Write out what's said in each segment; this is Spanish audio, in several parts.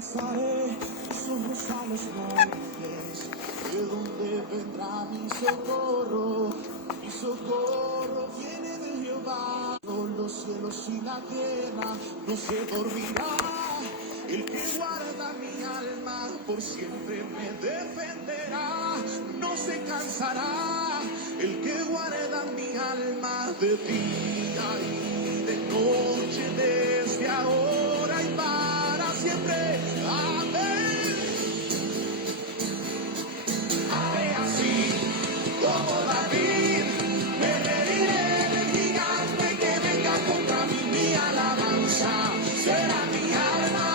Alzaré mis ojos a los montes, de donde vendrá mi socorro. Mi socorro viene de Jehová. Los cielos y la tierra no se dormirá. El que guarda mi alma por siempre me defenderá. No se cansará el que guarda mi alma de día y de noche, desde ahora y para siempre. Amén. Haré así como David, me reiré del gigante que venga contra mí. Mi alabanza será mi alma.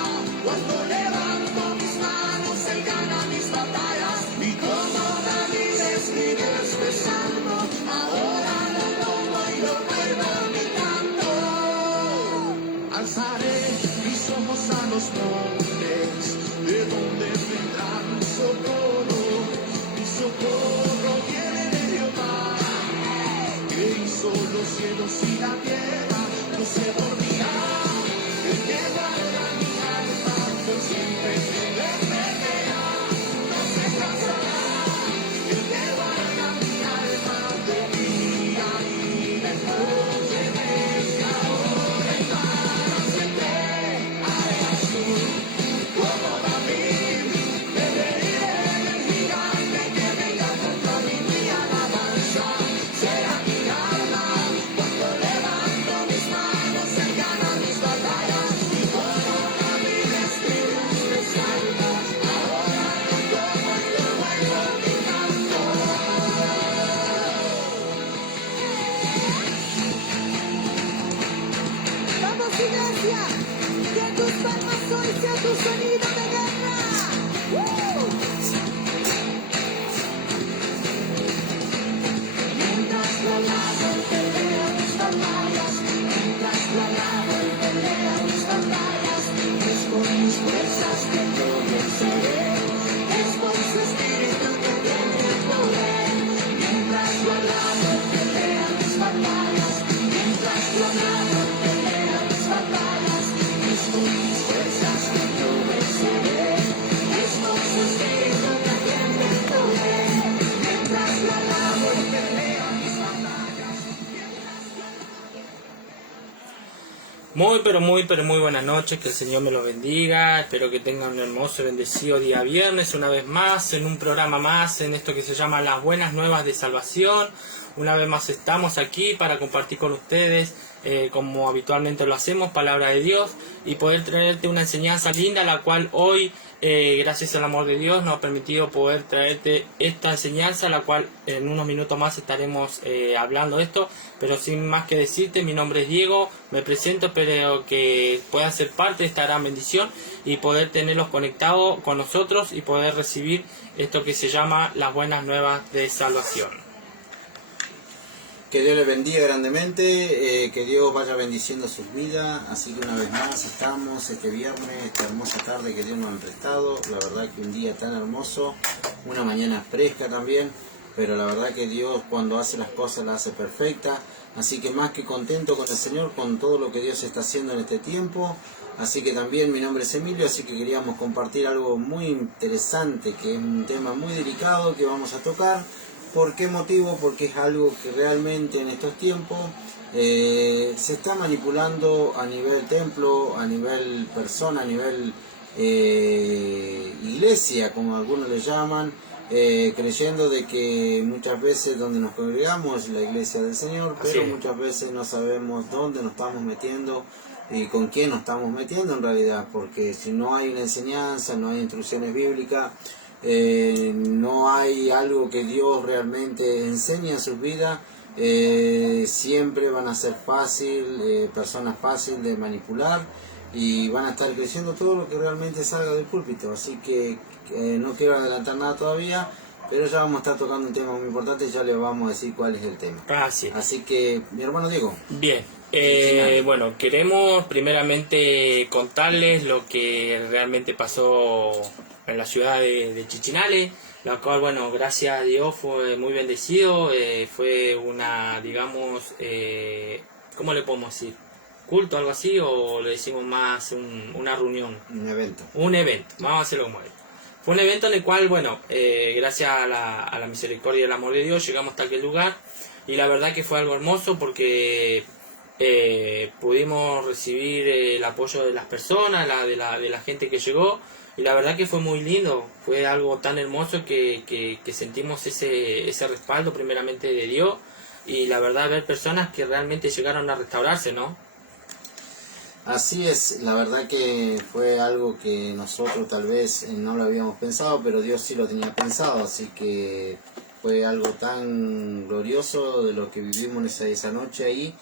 Cuando levanto mis manos, Él gana mis batallas. Y como David escribe este salmo, ahora lo tomo y lo vuelvo mi canto. Alzaré mis ojos a los montes, de donde vendrá mi socorro. Mi socorro viene de Jehová, que hizo los cielos y la tierra. No se dormirá el que guarda mi alma, por siempre me defenderá. No se cansará el que guarda mi alma, de día y de noche, desde ahora y para siempre. Haré así como David, me reiré del gigante que venga contra mí. Mi alabanza será mi alma. Cuando levanto mis manos, Él gana mis batallas. Y como David escribe este salmo, ahora lo tomo y lo vuelvo mi canto. Vamos, iglesia, que tus palmas hoy sea tu sonido de guerra. Mientras lo alabo y peleo mis batallas, mientras lo alabo y peleo mis batallas, es por mis fuerzas que yo venceré, es por su espíritu que tiene el poder. Mientras lo alabo y peleo mis batallas, mientras lo alabo y peleo mis batallas, es por mis fuerzas que yo venceré, es por su espíritu que tiene el poder. Mientras lo alabo y peleo mis batallas. Muy buenas noches, que el Señor me los bendiga. Espero que tengan un hermoso y bendecido día viernes, una vez más, en un programa más, en esto que se llama Las Buenas Nuevas de Salvación. Una vez más estamos aquí para compartir con ustedes, como habitualmente lo hacemos, palabra de Dios, y poder traerte una enseñanza linda, la cual hoy, gracias al amor de Dios, nos ha permitido poder traerte esta enseñanza, la cual en unos minutos más estaremos hablando de esto. Pero sin más que decirte, mi nombre es Diego, me presento, espero que puedan ser parte de esta gran bendición y poder tenerlos conectados con nosotros y poder recibir esto que se llama Las Buenas Nuevas de Salvación. Que Dios les bendiga grandemente, que Dios vaya bendiciendo sus vidas. Así que una vez más estamos este viernes, esta hermosa tarde que Dios nos ha prestado. La verdad que un día tan hermoso, una mañana fresca también, pero la verdad que Dios cuando hace las cosas las hace perfectas. Así que más que contento con el Señor, con todo lo que Dios está haciendo en este tiempo. Así que también mi nombre es Emilio, así que queríamos compartir algo muy interesante, que es un tema muy delicado que vamos a tocar. ¿Por qué motivo? Porque es algo que realmente en estos tiempos se está manipulando a nivel templo, a nivel persona, a nivel iglesia, como algunos le llaman, creyendo de que muchas veces donde nos congregamos es la iglesia del Señor, pero muchas veces no sabemos dónde nos estamos metiendo y con quién nos estamos metiendo en realidad, porque si no hay una enseñanza, no hay instrucciones bíblicas, no hay algo que Dios realmente enseñe en sus vidas, siempre van a ser personas fáciles de manipular y van a estar creciendo todo lo que realmente salga del púlpito. Así que no quiero adelantar nada todavía, pero ya vamos a estar tocando un tema muy importante y ya les vamos a decir cuál es el tema. Así que, mi hermano Diego. Bien. Bueno, queremos primeramente contarles lo que realmente pasó en la ciudad de Chichinale, la cual, bueno, gracias a Dios fue muy bendecido. Fue una, digamos, ¿cómo le podemos decir? culto, algo así, o le decimos más una reunión. Un evento. Un evento, vamos a hacerlo como él. Fue un evento en el cual, bueno, gracias a la misericordia y el amor de Dios llegamos hasta aquel lugar, y la verdad que fue algo hermoso porque pudimos recibir el apoyo de las personas, de la gente que llegó, y la verdad que fue muy lindo, fue algo tan hermoso que sentimos ese respaldo primeramente de Dios, y la verdad ver personas que realmente llegaron a restaurarse, ¿no? Así es, la verdad que fue algo que nosotros tal vez no lo habíamos pensado, pero Dios sí lo tenía pensado, así que fue algo tan glorioso de lo que vivimos esa noche ahí,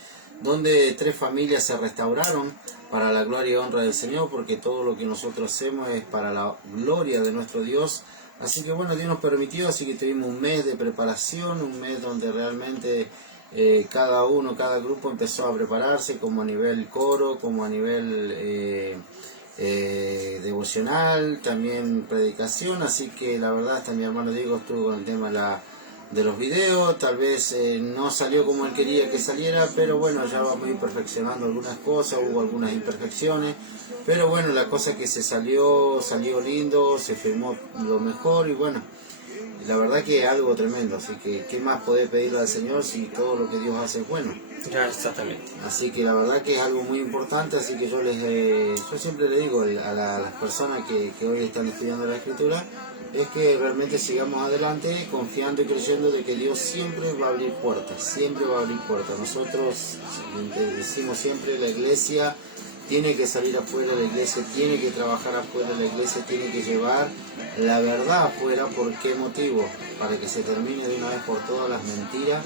donde 3 familias se restauraron para la gloria y honra del Señor, porque todo lo que nosotros hacemos es para la gloria de nuestro Dios. Así que bueno, Dios nos permitió, así que tuvimos un mes de preparación, un mes donde realmente cada grupo empezó a prepararse, como a nivel coro, como a nivel devocional, también predicación, así que la verdad hasta mi hermano Diego estuvo con el tema de los videos, tal vez no salió como él quería que saliera, pero bueno, ya vamos a ir perfeccionando algunas cosas, hubo algunas imperfecciones, pero bueno, la cosa que salió lindo, se filmó lo mejor y bueno, la verdad que es algo tremendo, así que ¿qué más poder pedirle al Señor si todo lo que Dios hace es bueno? Ya, exactamente. Así que la verdad que es algo muy importante, así que yo siempre le digo a las personas que hoy están estudiando la Escritura, es que realmente sigamos adelante confiando y creyendo de que Dios siempre va a abrir puertas, siempre va a abrir puertas. Nosotros decimos siempre, la iglesia tiene que salir afuera, la iglesia tiene que trabajar afuera, la iglesia tiene que llevar la verdad afuera. ¿Por qué motivo? Para que se termine de una vez por todas las mentiras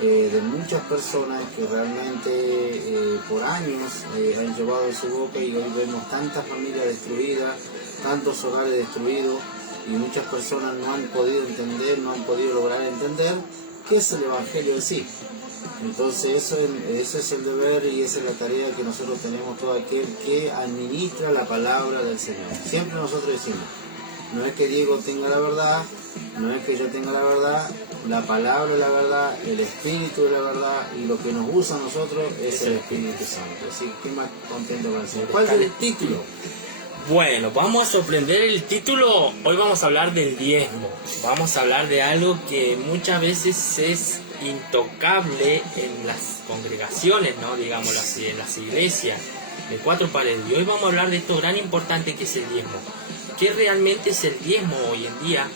de muchas personas que realmente por años han llevado en su boca, y hoy vemos tantas familias destruidas, tantos hogares destruidos, y muchas personas no han podido entender, no han podido lograr entender qué es el Evangelio en sí. Entonces ese es el deber y esa es la tarea que nosotros tenemos, todo aquel que administra la palabra del Señor. Siempre nosotros decimos, no es que Diego tenga la verdad, no es que yo tenga la verdad, la palabra es la verdad, el Espíritu es la verdad, y lo que nos usa a nosotros es el Espíritu Santo. Así que qué más contento con el Señor. ¿Cuál es el título? Bueno, vamos a sorprender el título. Hoy vamos a hablar del diezmo. Vamos a hablar de algo que muchas veces es intocable en las congregaciones, ¿no? Digámoslo así, en las iglesias de 4 paredes. Y hoy vamos a hablar de esto gran importante que es el diezmo. ¿Qué realmente es el diezmo hoy en día?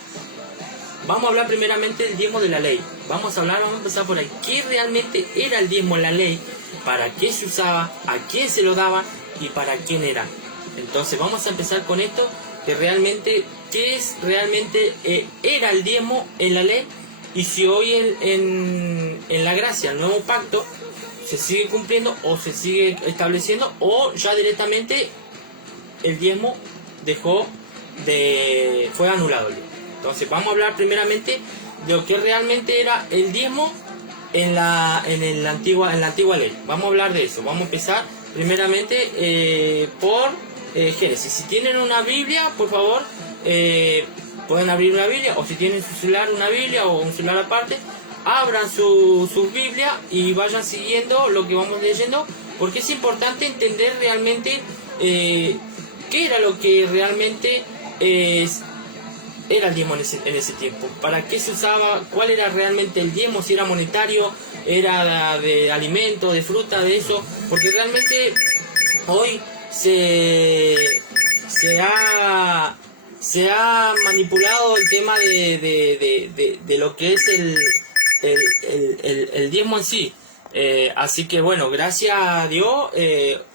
Vamos a hablar primeramente del diezmo de la ley. Vamos a empezar por ahí. ¿Qué realmente era el diezmo en la ley? ¿Para qué se usaba? ¿A quién se lo daba? ¿Y para quién era? Entonces vamos a empezar con esto, que realmente, ¿qué es realmente era el diezmo en la ley? Y si hoy en la gracia, el nuevo pacto, se sigue cumpliendo o se sigue estableciendo, o ya directamente el diezmo fue anulado. Entonces vamos a hablar primeramente de lo que realmente era el diezmo en la antigua ley. Vamos a hablar de eso. Vamos a empezar primeramente por Génesis. Si tienen una Biblia, por favor, pueden abrir una Biblia, o si tienen su celular, una Biblia o un celular aparte, abran su Biblia y vayan siguiendo lo que vamos leyendo, porque es importante entender realmente qué era lo que realmente era el diezmo en ese tiempo, para qué se usaba, cuál era realmente el diezmo, si era monetario, era de alimento, de fruta, de eso, porque realmente hoy se ha manipulado el tema de lo que es el diezmo en sí. Así que bueno, gracias a Dios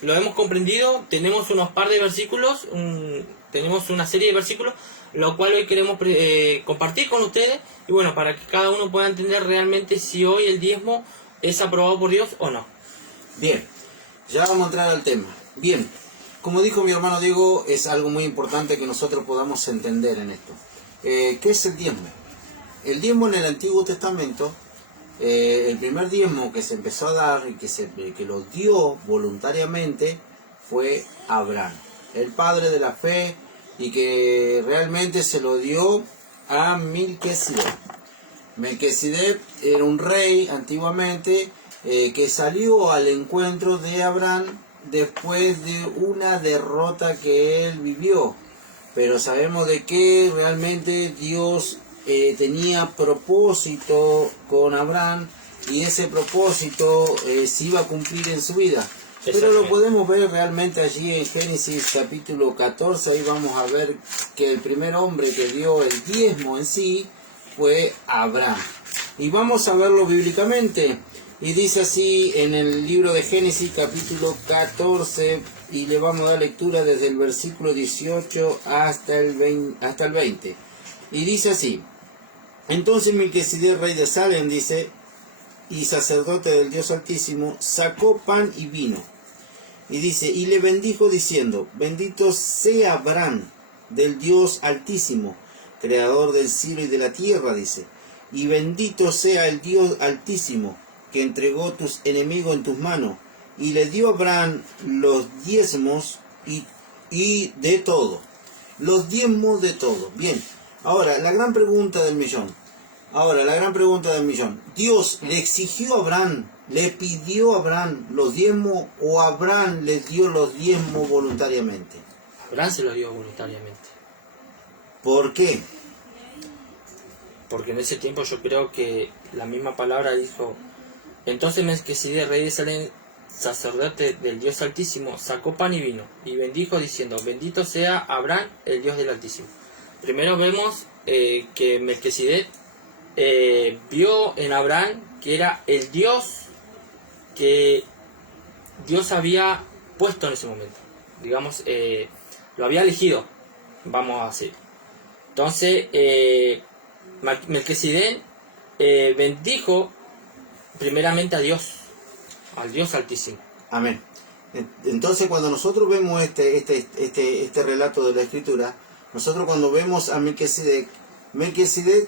lo hemos comprendido. Tenemos unos par de versículos, tenemos una serie de versículos, lo cual hoy queremos compartir con ustedes, y bueno, para que cada uno pueda entender realmente si hoy el diezmo es aprobado por Dios o no. Bien, ya vamos a entrar al tema. Bien, como dijo mi hermano Diego, es algo muy importante que nosotros podamos entender en esto. ¿Qué es el diezmo? El diezmo en el Antiguo Testamento, el primer diezmo que se empezó a dar y que lo dio voluntariamente fue Abraham, el padre de la fe, y que realmente se lo dio a Melquisedec. Melquisedec era un rey antiguamente que salió al encuentro de Abraham después de una derrota que él vivió. Pero sabemos de que realmente Dios tenía propósito con Abraham, y ese propósito se iba a cumplir en su vida. Pero lo podemos ver realmente allí en Génesis capítulo 14, ahí vamos a ver que el primer hombre que dio el diezmo en sí fue Abraham. Y vamos a verlo bíblicamente. Y dice así en el libro de Génesis capítulo 14, y le vamos a dar lectura desde el versículo 18 hasta el 20. Y dice así: entonces Melquisedec, rey de Salem, dice, y sacerdote del Dios Altísimo, sacó pan y vino. Y dice, y le bendijo diciendo, bendito sea Abraham del Dios Altísimo, creador del cielo y de la tierra, dice, y bendito sea el Dios Altísimo, que entregó tus enemigos en tus manos. Y le dio a Abraham los diezmos y de todo. Los diezmos de todo. Bien, ahora la gran pregunta del millón. ¿Dios le exigió a Abraham, le pidió a Abraham los diezmos, o Abraham le dio los diezmos voluntariamente? Abraham se los dio voluntariamente. ¿Por qué? Porque en ese tiempo yo creo que la misma palabra dijo, entonces Melquisedec, rey de Salem, sacerdote del Dios Altísimo, sacó pan y vino, y bendijo diciendo, bendito sea Abraham, el Dios del Altísimo. Primero vemos que Melquisedec vio en Abraham que era el Dios que Dios había puesto en ese momento. Digamos, lo había elegido, vamos a decir. Entonces, Melquisedec bendijo primeramente a Dios, al Dios Altísimo. Amén. Entonces, cuando nosotros vemos este relato de la Escritura, nosotros cuando vemos a Melquisedec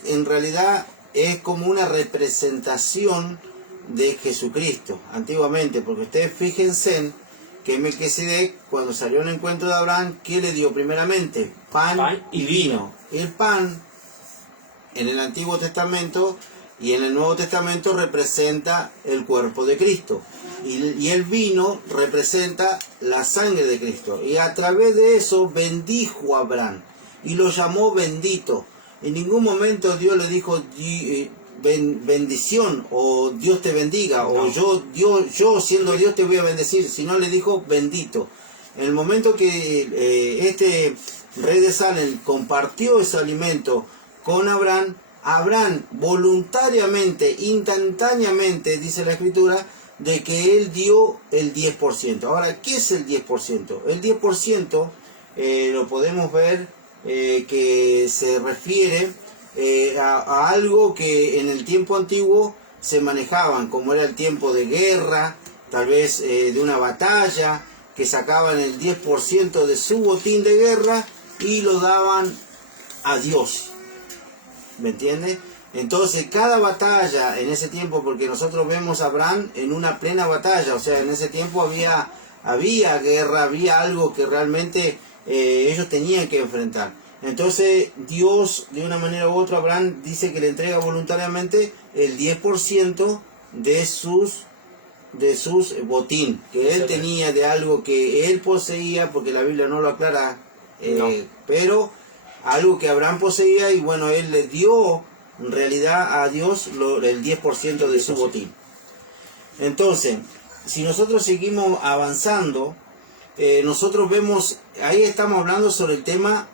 en realidad es como una representación de Jesucristo antiguamente, porque ustedes fíjense que Melquisedec, cuando salió al encuentro de Abraham, ¿qué le dio primeramente? Pan y vino. El pan en el Antiguo Testamento y en el Nuevo Testamento representa el cuerpo de Cristo, y el vino representa la sangre de Cristo, y a través de eso bendijo a Abraham y lo llamó bendito. En ningún momento Dios le dijo bendición o Dios te bendiga, no, o yo siendo Dios te voy a bendecir, sino le dijo bendito. En el momento que este rey de Salem compartió ese alimento con Abraham, Abraham voluntariamente, instantáneamente, dice la Escritura, de que él dio el 10%. Ahora, ¿qué es el 10%? El 10% lo podemos ver que se refiere a algo que en el tiempo antiguo se manejaban, como era el tiempo de guerra, tal vez de una batalla, que sacaban el 10% de su botín de guerra y lo daban a Dios. ¿Me entiende? Entonces cada batalla en ese tiempo, porque nosotros vemos a Abraham en una plena batalla, o sea, en ese tiempo había guerra, había algo que realmente ellos tenían que enfrentar. Entonces Dios, de una manera u otra, Abraham dice que le entrega voluntariamente el 10% de sus botín, que él tenía, de algo que él poseía, porque la Biblia no lo aclara, no, pero algo que Abraham poseía, y bueno, él le dio en realidad a Dios el 10% de su botín. Entonces, si nosotros seguimos avanzando, nosotros vemos, ahí estamos hablando sobre el tema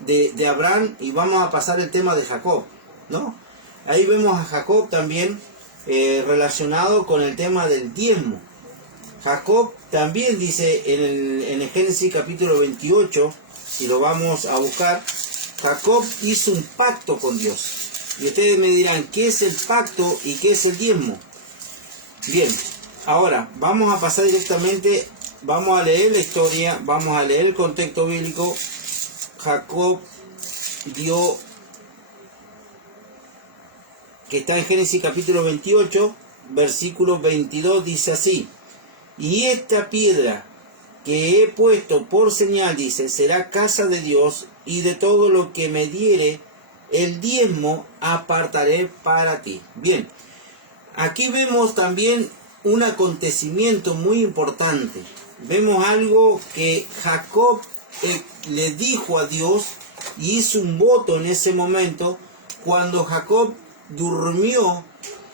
de Abraham, y vamos a pasar el tema de Jacob, ¿no? Ahí vemos a Jacob también relacionado con el tema del diezmo. Jacob también dice en el Génesis capítulo 28, si lo vamos a buscar, Jacob hizo un pacto con Dios. Y ustedes me dirán, ¿qué es el pacto y qué es el diezmo? Bien, ahora vamos a pasar directamente, vamos a leer la historia, vamos a leer el contexto bíblico. Jacob dio, que está en Génesis capítulo 28, versículo 22, dice así: y esta piedra que he puesto por señal, dice, será casa de Dios, y de todo lo que me diere el diezmo apartaré para ti. Bien, aquí vemos también un acontecimiento muy importante. Vemos algo que Jacob le dijo a Dios y hizo un voto en ese momento, cuando Jacob durmió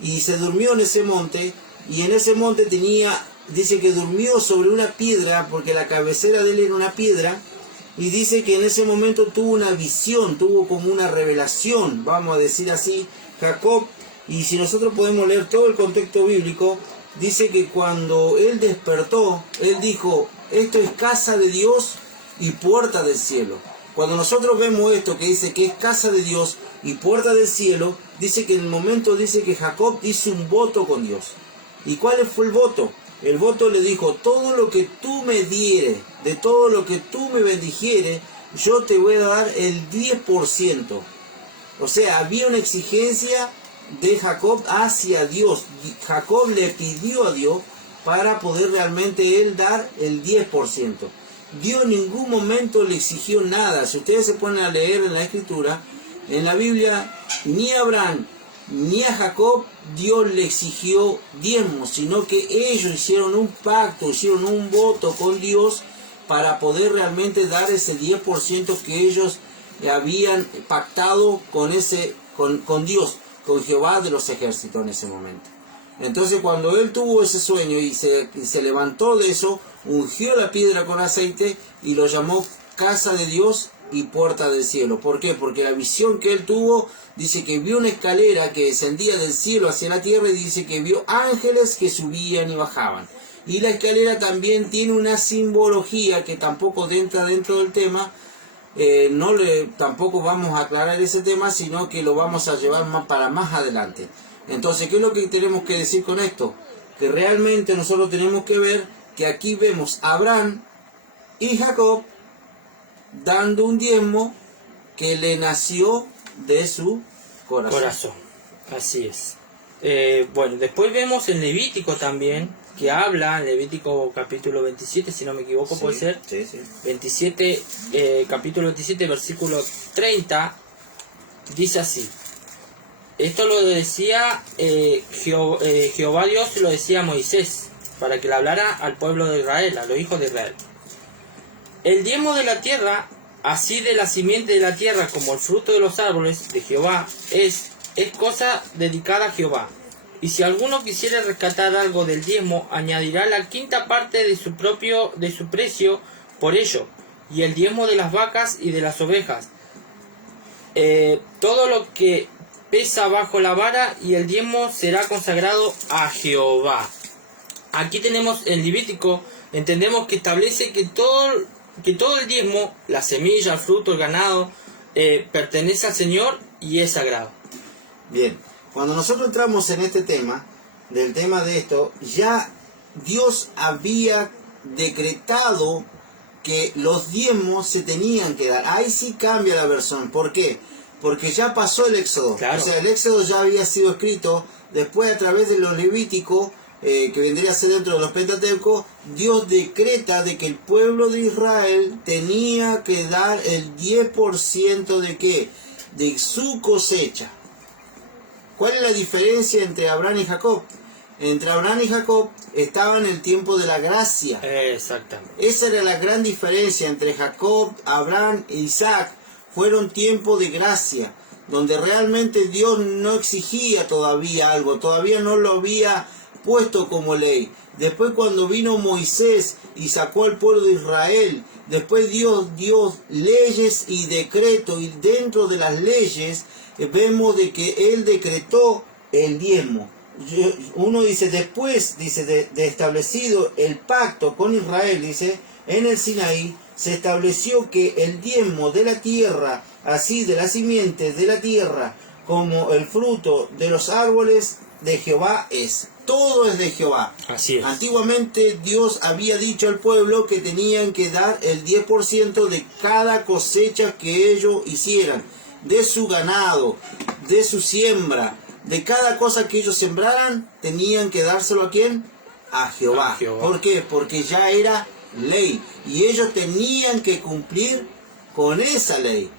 y se durmió en ese monte, y en ese monte dice que durmió sobre una piedra, porque la cabecera de él era una piedra, y dice que en ese momento tuvo una visión, tuvo como una revelación, vamos a decir así, Jacob. Y si nosotros podemos leer todo el contexto bíblico, dice que cuando él despertó, él dijo, esto es casa de Dios y puerta del cielo. Cuando nosotros vemos esto que dice que es casa de Dios y puerta del cielo, dice que en el momento dice que Jacob hizo un voto con Dios. ¿Y cuál fue el voto? El voto le dijo, todo lo que tú me dieres, de todo lo que tú me bendijieres, yo te voy a dar el 10%. O sea, había una exigencia de Jacob hacia Dios. Jacob le pidió a Dios para poder realmente él dar el 10%. Dios en ningún momento le exigió nada. Si ustedes se ponen a leer en la Escritura, en la Biblia, ni a Abraham ni a Jacob Dios le exigió diezmos, sino que ellos hicieron un pacto, hicieron un voto con Dios para poder realmente dar ese 10% que ellos habían pactado con Dios, con Jehová de los ejércitos en ese momento. Entonces cuando él tuvo ese sueño y se levantó de eso, ungió la piedra con aceite y lo llamó casa de Dios y puerta del cielo. ¿Por qué? Porque la visión que él tuvo, dice que vio una escalera que descendía del cielo hacia la tierra, y dice que vio ángeles que subían y bajaban. Y la escalera también tiene una simbología que tampoco entra dentro del tema. Tampoco vamos a aclarar ese tema, sino que lo vamos a llevar para más adelante. Entonces, ¿qué es lo que tenemos que decir con esto? Que realmente nosotros tenemos que ver que aquí vemos a Abraham y Jacob dando un diezmo que le nació de su corazón. Así es. Bueno, después vemos en Levítico también, que habla, en Levítico capítulo 27, si no me equivoco, Sí, puede ser, sí, sí. 27, capítulo 27, versículo 30, dice así. Esto lo decía Jehová Dios, lo decía a Moisés, para que le hablara al pueblo de Israel, a los hijos de Israel. El diezmo de la tierra, así de la simiente de la tierra como el fruto de los árboles de Jehová, es cosa dedicada a Jehová. Y si alguno quisiera rescatar algo del diezmo, añadirá la quinta parte de su precio por ello, y el diezmo de las vacas y de las ovejas, todo lo que pesa bajo la vara, y el diezmo será consagrado a Jehová. Aquí tenemos en Levítico, entendemos que establece que todo el diezmo, la semilla, el fruto, el ganado, pertenece al Señor y es sagrado. Bien, cuando nosotros entramos en este tema, del tema de esto, ya Dios había decretado que los diezmos se tenían que dar. Ahí sí cambia la versión. ¿Por qué? Porque ya pasó el Éxodo. Claro. O sea, el Éxodo ya había sido escrito. Después, a través de los Levíticos, que vendría a ser dentro de los Pentateucos, Dios decreta de que el pueblo de Israel tenía que dar el 10% de ¿qué? De su cosecha. ¿Cuál es la diferencia entre Abraham y Jacob? Entre Abraham y Jacob estaba en el tiempo de la gracia. Exactamente. Esa era la gran diferencia entre Jacob, Abraham e Isaac. Fueron tiempos de gracia, donde realmente Dios no exigía todavía algo, todavía no lo había puesto como ley. Después cuando vino Moisés y sacó al pueblo de Israel, después Dios dio leyes y decretos, y dentro de las leyes vemos de que Él decretó el diezmo. Uno dice, después dice de establecido el pacto con Israel, dice, en el Sinaí, se estableció que el diezmo de la tierra, así de la simiente de la tierra, como el fruto de los árboles de Jehová es. Todo es de Jehová. Así es. Antiguamente Dios había dicho al pueblo que tenían que dar el 10% de cada cosecha que ellos hicieran, de su ganado, de su siembra, de cada cosa que ellos sembraran, tenían que dárselo ¿a quién? A Jehová. A Jehová. ¿Por qué? Porque ya era ley y ellos tenían que cumplir con esa ley.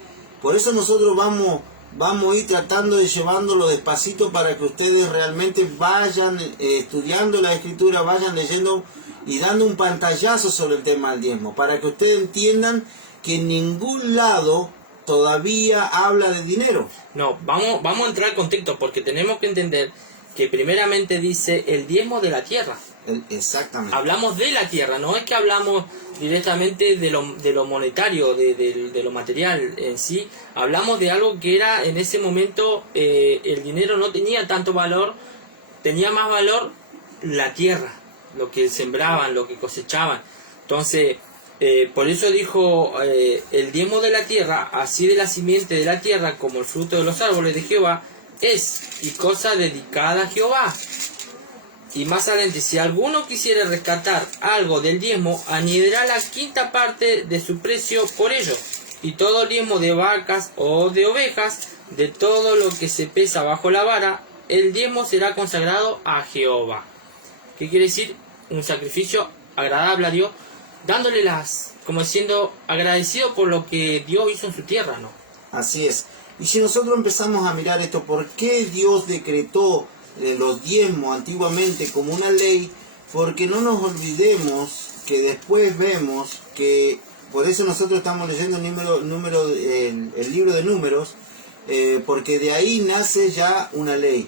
Por eso nosotros vamos vamos a ir tratando de llevándolo despacito para que ustedes realmente vayan estudiando la escritura, vayan leyendo y dando un pantallazo sobre el tema del diezmo, para que ustedes entiendan que en ningún lado todavía habla de dinero. No, vamos a entrar al contexto porque tenemos que entender que primeramente dice el diezmo de la tierra. Exactamente. Hablamos de la tierra, no es que hablamos directamente de lo monetario, de lo material en sí. Hablamos de algo que era en ese momento, el dinero no tenía tanto valor, tenía más valor la tierra, lo que sembraban, lo que cosechaban. Entonces, por eso dijo el diezmo de la tierra, así de la simiente de la tierra como el fruto de los árboles de Jehová, es y cosa dedicada a Jehová. Y más adelante, si alguno quisiera rescatar algo del diezmo, añadirá la quinta parte de su precio por ello. Y todo diezmo de vacas o de ovejas, de todo lo que se pesa bajo la vara, el diezmo será consagrado a Jehová. ¿Qué quiere decir? Un sacrificio agradable a Dios, dándole como diciendo, agradecido por lo que Dios hizo en su tierra, ¿no? Así es. Y si nosotros empezamos a mirar esto, ¿por qué Dios decretó los diezmos antiguamente como una ley? Porque no nos olvidemos que después vemos que, por eso nosotros estamos leyendo el libro de Números, porque de ahí nace ya una ley.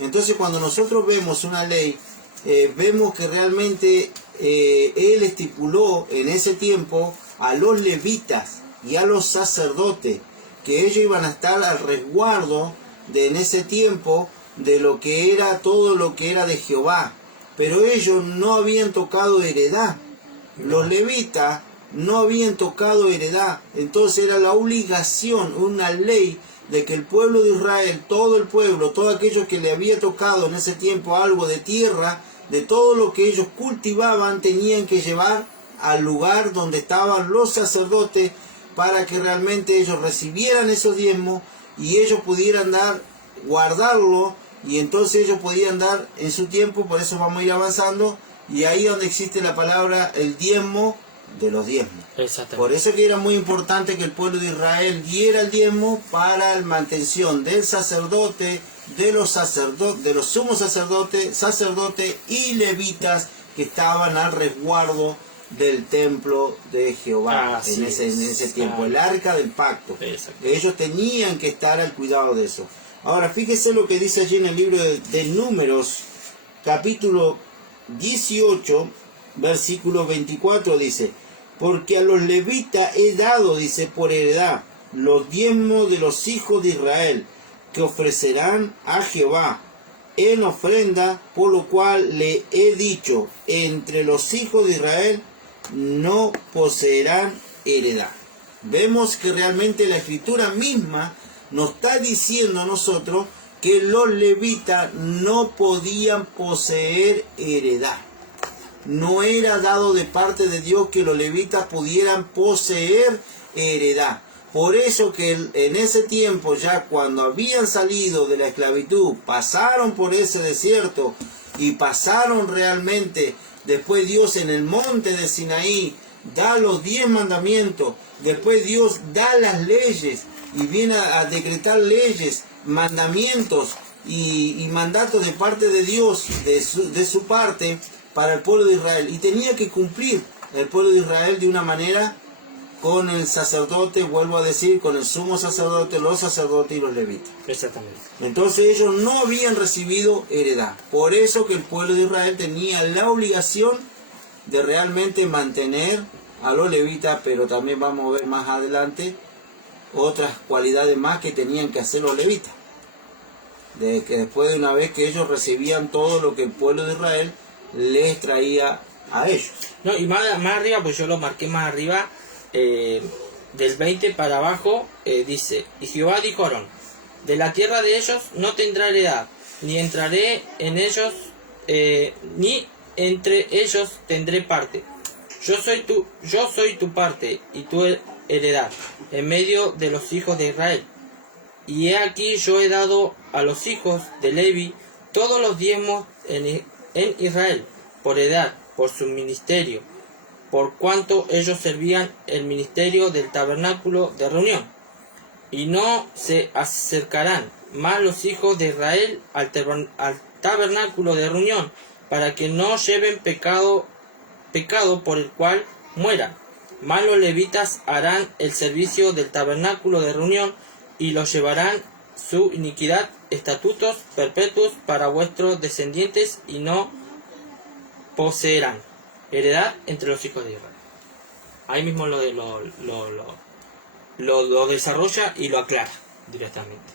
Entonces cuando nosotros vemos una ley, vemos que realmente él estipuló en ese tiempo a los levitas y a los sacerdotes, que ellos iban a estar al resguardo en ese tiempo de lo que era todo lo que era de Jehová, pero ellos no habían tocado heredad. Los levitas no habían tocado heredad, entonces era la obligación, una ley de que el pueblo de Israel, todo el pueblo, todos aquellos que le había tocado en ese tiempo algo de tierra, de todo lo que ellos cultivaban, tenían que llevar al lugar donde estaban los sacerdotes para que realmente ellos recibieran esos diezmos y ellos pudieran guardarlo, y entonces ellos podían dar en su tiempo. Por eso vamos a ir avanzando, y ahí donde existe la palabra el diezmo de los diezmos. Exactamente. Por eso que era muy importante que el pueblo de Israel diera el diezmo para la mantención del sacerdote, de los sumos sacerdotes y levitas que estaban al resguardo del templo de Jehová en ese tiempo, el arca del pacto. Ellos tenían que estar al cuidado de eso. Ahora fíjese lo que dice allí en el libro de Números, capítulo 18, versículo 24, dice: porque a los levitas he dado, dice, por heredad los diezmos de los hijos de Israel, que ofrecerán a Jehová en ofrenda, por lo cual le he dicho, entre los hijos de Israel no poseerán heredad. Vemos que realmente la escritura misma nos está diciendo a nosotros que los levitas no podían poseer heredad. No era dado de parte de Dios que los levitas pudieran poseer heredad. Por eso que en ese tiempo, ya cuando habían salido de la esclavitud, pasaron por ese desierto y pasaron realmente, después Dios en el monte de Sinaí da los 10 mandamientos, después Dios da las leyes y viene a decretar leyes, mandamientos y mandatos de parte de Dios, de su parte, para el pueblo de Israel. Y tenía que cumplir el pueblo de Israel de una manera con el sacerdote, vuelvo a decir, con el sumo sacerdote, los sacerdotes y los levitas. Exactamente. Entonces ellos no habían recibido heredad. Por eso que el pueblo de Israel tenía la obligación de realmente mantener a los levitas, pero también vamos a ver más adelante otras cualidades más que tenían que hacer los levitas. De que después de una vez que ellos recibían todo lo que el pueblo de Israel les traía a ellos. No, y más arriba, pues yo lo marqué más arriba, del 20 para abajo, dice: y Jehová dijo a Aarón: de la tierra de ellos no tendrá heredad, ni entraré en ellos, ni entre ellos tendré parte. Yo soy tu parte y tu heredad en medio de los hijos de Israel. Y he aquí yo he dado a los hijos de Levi todos los diezmos en Israel, por heredad, por su ministerio, por cuanto ellos servían el ministerio del tabernáculo de reunión. y no se acercarán más los hijos de Israel al tabernáculo de reunión, para que no lleven pecado por el cual mueran. Mas los levitas harán el servicio del tabernáculo de reunión, y los llevarán su iniquidad, estatutos perpetuos para vuestros descendientes, y no poseerán heredad entre los hijos de Israel. Ahí mismo lo desarrolla y lo aclara directamente,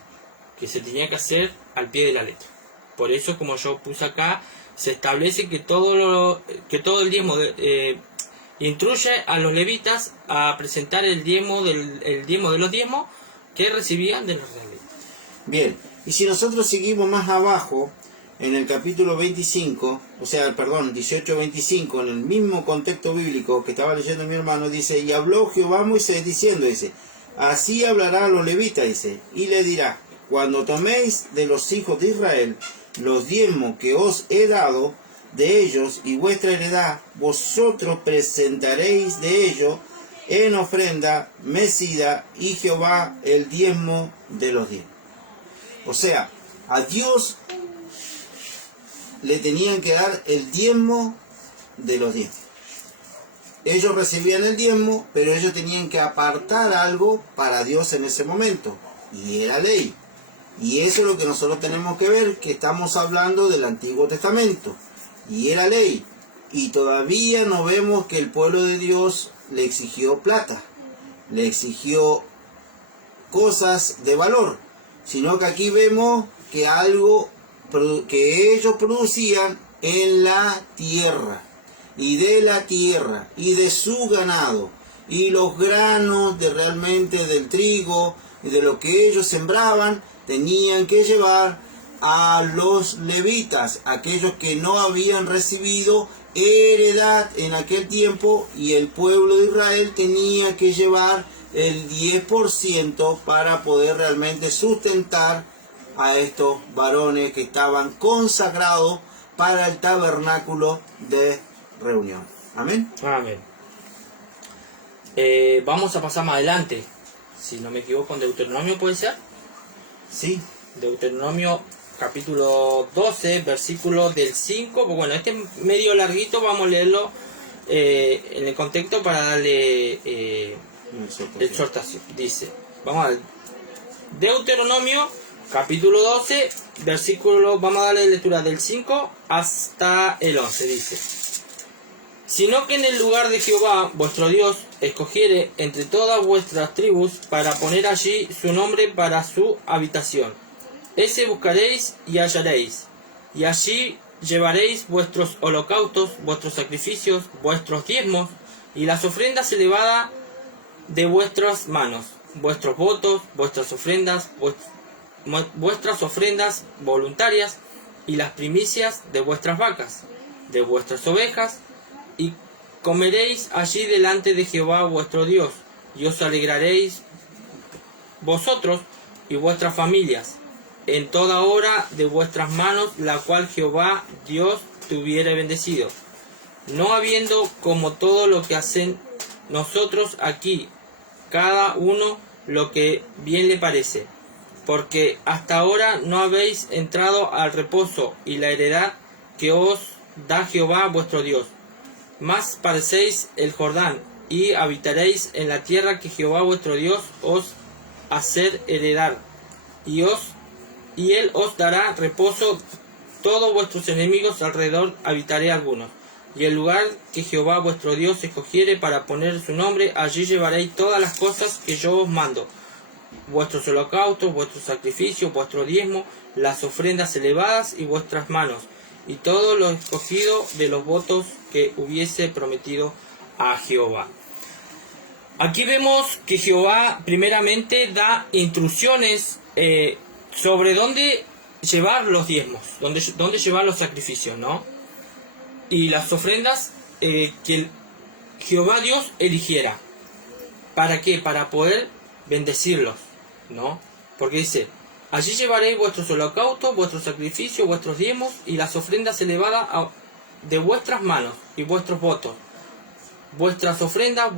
que se tenía que hacer al pie de la letra. Por eso, como yo puse acá, se establece que todo el diezmo instruye a los levitas a presentar el diezmo de los diezmos que recibían de los israelitas. Bien, y si nosotros seguimos más abajo, en el capítulo 25, 18-25, en el mismo contexto bíblico que estaba leyendo mi hermano, dice, y habló Jehová a Moisés diciendo, dice, así hablará a los levitas, dice, y le dirá, cuando toméis de los hijos de Israel los diezmos que os he dado de ellos y vuestra heredad, vosotros presentaréis de ellos en ofrenda mecida y Jehová el diezmo de los diezmos. O sea, a Dios le tenían que dar el diezmo de los diezmos. Ellos recibían el diezmo, pero ellos tenían que apartar algo para Dios en ese momento. Y era ley. Y eso es lo que nosotros tenemos que ver, que estamos hablando del Antiguo Testamento. Y era ley. Y todavía no vemos que el pueblo de Dios le exigió plata, le exigió cosas de valor, sino que aquí vemos que algo que ellos producían en la tierra, y de la tierra, y de su ganado, y los granos de realmente del trigo, y de lo que ellos sembraban, tenían que llevar a los levitas, aquellos que no habían recibido heredad en aquel tiempo, y el pueblo de Israel tenía que llevar el 10% para poder realmente sustentar a estos varones que estaban consagrados para el tabernáculo de reunión. Amén. Amén. Vamos a pasar más adelante, si no me equivoco, en Deuteronomio, ¿puede ser? Sí. Deuteronomio capítulo 12, versículo del 5. Pues bueno, este es medio larguito, vamos a leerlo en el contexto para darle exhortación. Dice, vamos a ver, Deuteronomio capítulo 12, versículo, vamos a darle lectura del 5 hasta el 11, dice, sino que en el lugar de Jehová vuestro Dios escogiere entre todas vuestras tribus para poner allí su nombre para su habitación, ese buscaréis y hallaréis, y allí llevaréis vuestros holocaustos, vuestros sacrificios, vuestros diezmos y las ofrendas elevadas de vuestras manos, vuestros votos, vuestras ofrendas voluntarias y las primicias de vuestras vacas, de vuestras ovejas, y comeréis allí delante de Jehová vuestro Dios, y os alegraréis vosotros y vuestras familias en toda hora de vuestras manos, la cual Jehová Dios te hubiere bendecido, no habiendo como todo lo que hacen nosotros aquí, cada uno lo que bien le parece, porque hasta ahora no habéis entrado al reposo y la heredad que os da Jehová vuestro Dios. Mas parecéis el Jordán, y habitaréis en la tierra que Jehová vuestro Dios os hacer heredar, y él os dará reposo. Todos vuestros enemigos alrededor habitaré algunos, y el lugar que Jehová vuestro Dios escogiere para poner su nombre, allí llevaréis todas las cosas que yo os mando, vuestros holocaustos, vuestros sacrificios, vuestro diezmo, las ofrendas elevadas y vuestras manos, y todo lo escogido de los votos que hubiese prometido a Jehová. Aquí vemos que Jehová primeramente da instrucciones sobre dónde llevar los diezmos, dónde llevar los sacrificios, ¿no? Y las ofrendas que Jehová Dios eligiera. ¿Para qué? Para poder bendecirlos, ¿no? Porque dice, allí llevaréis vuestros holocaustos, vuestros sacrificios, vuestros diezmos y las ofrendas elevadas de vuestras manos y vuestros votos, vuestras ofrendas,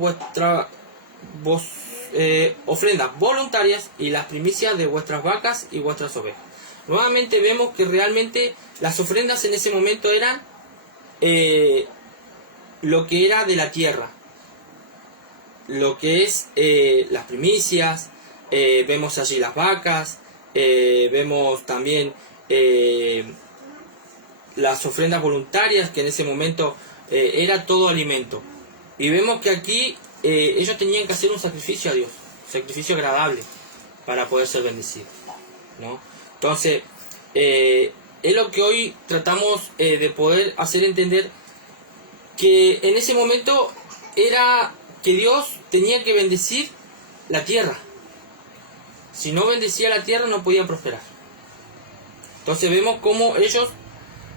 ofrendas voluntarias y las primicias de vuestras vacas y vuestras ovejas. Nuevamente vemos que realmente las ofrendas en ese momento eran lo que era de la tierra, lo que es las primicias, vemos allí las vacas, vemos también las ofrendas voluntarias, que en ese momento era todo alimento. Y vemos que aquí ellos tenían que hacer un sacrificio a Dios, un sacrificio agradable para poder ser bendecidos, ¿no? Entonces, es lo que hoy tratamos de poder hacer entender, que en ese momento era que Dios tenía que bendecir la tierra. Si no bendecía la tierra no podía prosperar. Entonces vemos cómo ellos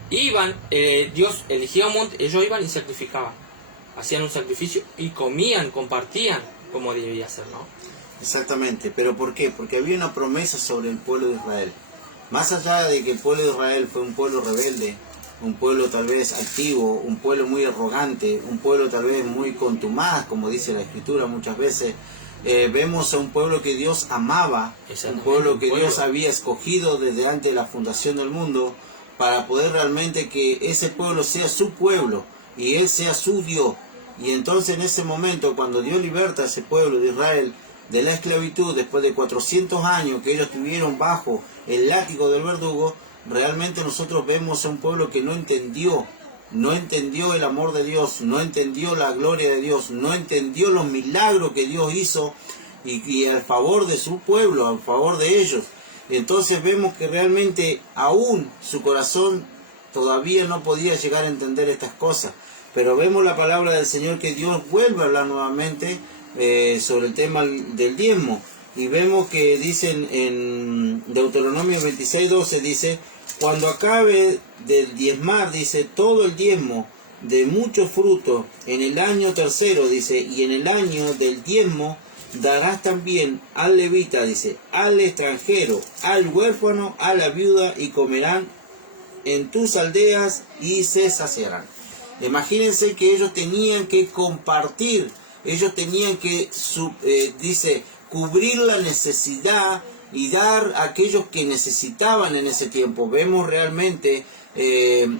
iban, Dios elegía un monte, ellos iban y sacrificaban, hacían un sacrificio y comían, compartían como debía ser, ¿no? Exactamente, pero ¿por qué? Porque había una promesa sobre el pueblo de Israel. Más allá de que el pueblo de Israel fue un pueblo rebelde, un pueblo tal vez activo, un pueblo muy arrogante, un pueblo tal vez muy contumaz, como dice la Escritura muchas veces, vemos a un pueblo que Dios amaba, un pueblo que Dios había escogido desde antes de la fundación del mundo, para poder realmente que ese pueblo sea su pueblo y Él sea su Dios. Y entonces en ese momento, cuando Dios liberta a ese pueblo de Israel de la esclavitud, después de 400 años que ellos estuvieron bajo el látigo del verdugo, realmente nosotros vemos a un pueblo que no entendió el amor de Dios, no entendió la gloria de Dios, no entendió los milagros que Dios hizo y al favor de su pueblo, al favor de ellos. Entonces vemos que realmente aún su corazón todavía no podía llegar a entender estas cosas. Pero vemos la palabra del Señor que Dios vuelve a hablar nuevamente sobre el tema del diezmo. Y vemos que dicen en Deuteronomio 26:12, dice: cuando acabe del diezmar, dice, todo el diezmo de mucho fruto en el año tercero, dice, y en el año del diezmo darás también al levita, dice, al extranjero, al huérfano, a la viuda, y comerán en tus aldeas y se saciarán. Imagínense que ellos tenían que compartir, ellos tenían que, dice, cubrir la necesidad y dar a aquellos que necesitaban en ese tiempo. Vemos realmente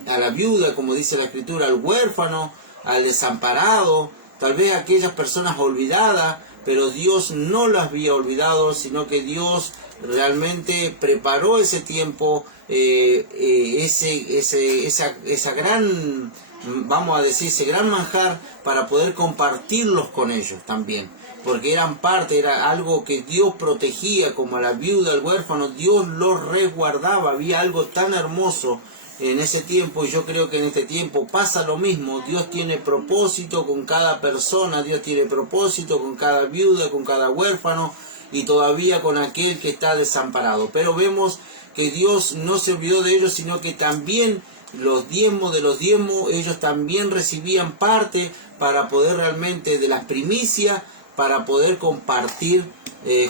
a la viuda, como dice la Escritura, al huérfano, al desamparado, tal vez a aquellas personas olvidadas, pero Dios no las había olvidado, sino que Dios realmente preparó ese tiempo, esa gran, vamos a decir, ese gran manjar para poder compartirlos con ellos también, porque eran parte, era algo que Dios protegía, como a la viuda, al huérfano, Dios los resguardaba. Había algo tan hermoso en ese tiempo, y yo creo que en este tiempo pasa lo mismo. Dios tiene propósito con cada persona, Dios tiene propósito con cada viuda, con cada huérfano, y todavía con aquel que está desamparado. Pero vemos que Dios no se olvidó de ellos, sino que también los diezmos de los diezmos, ellos también recibían parte para poder realmente, de las primicias, para poder compartir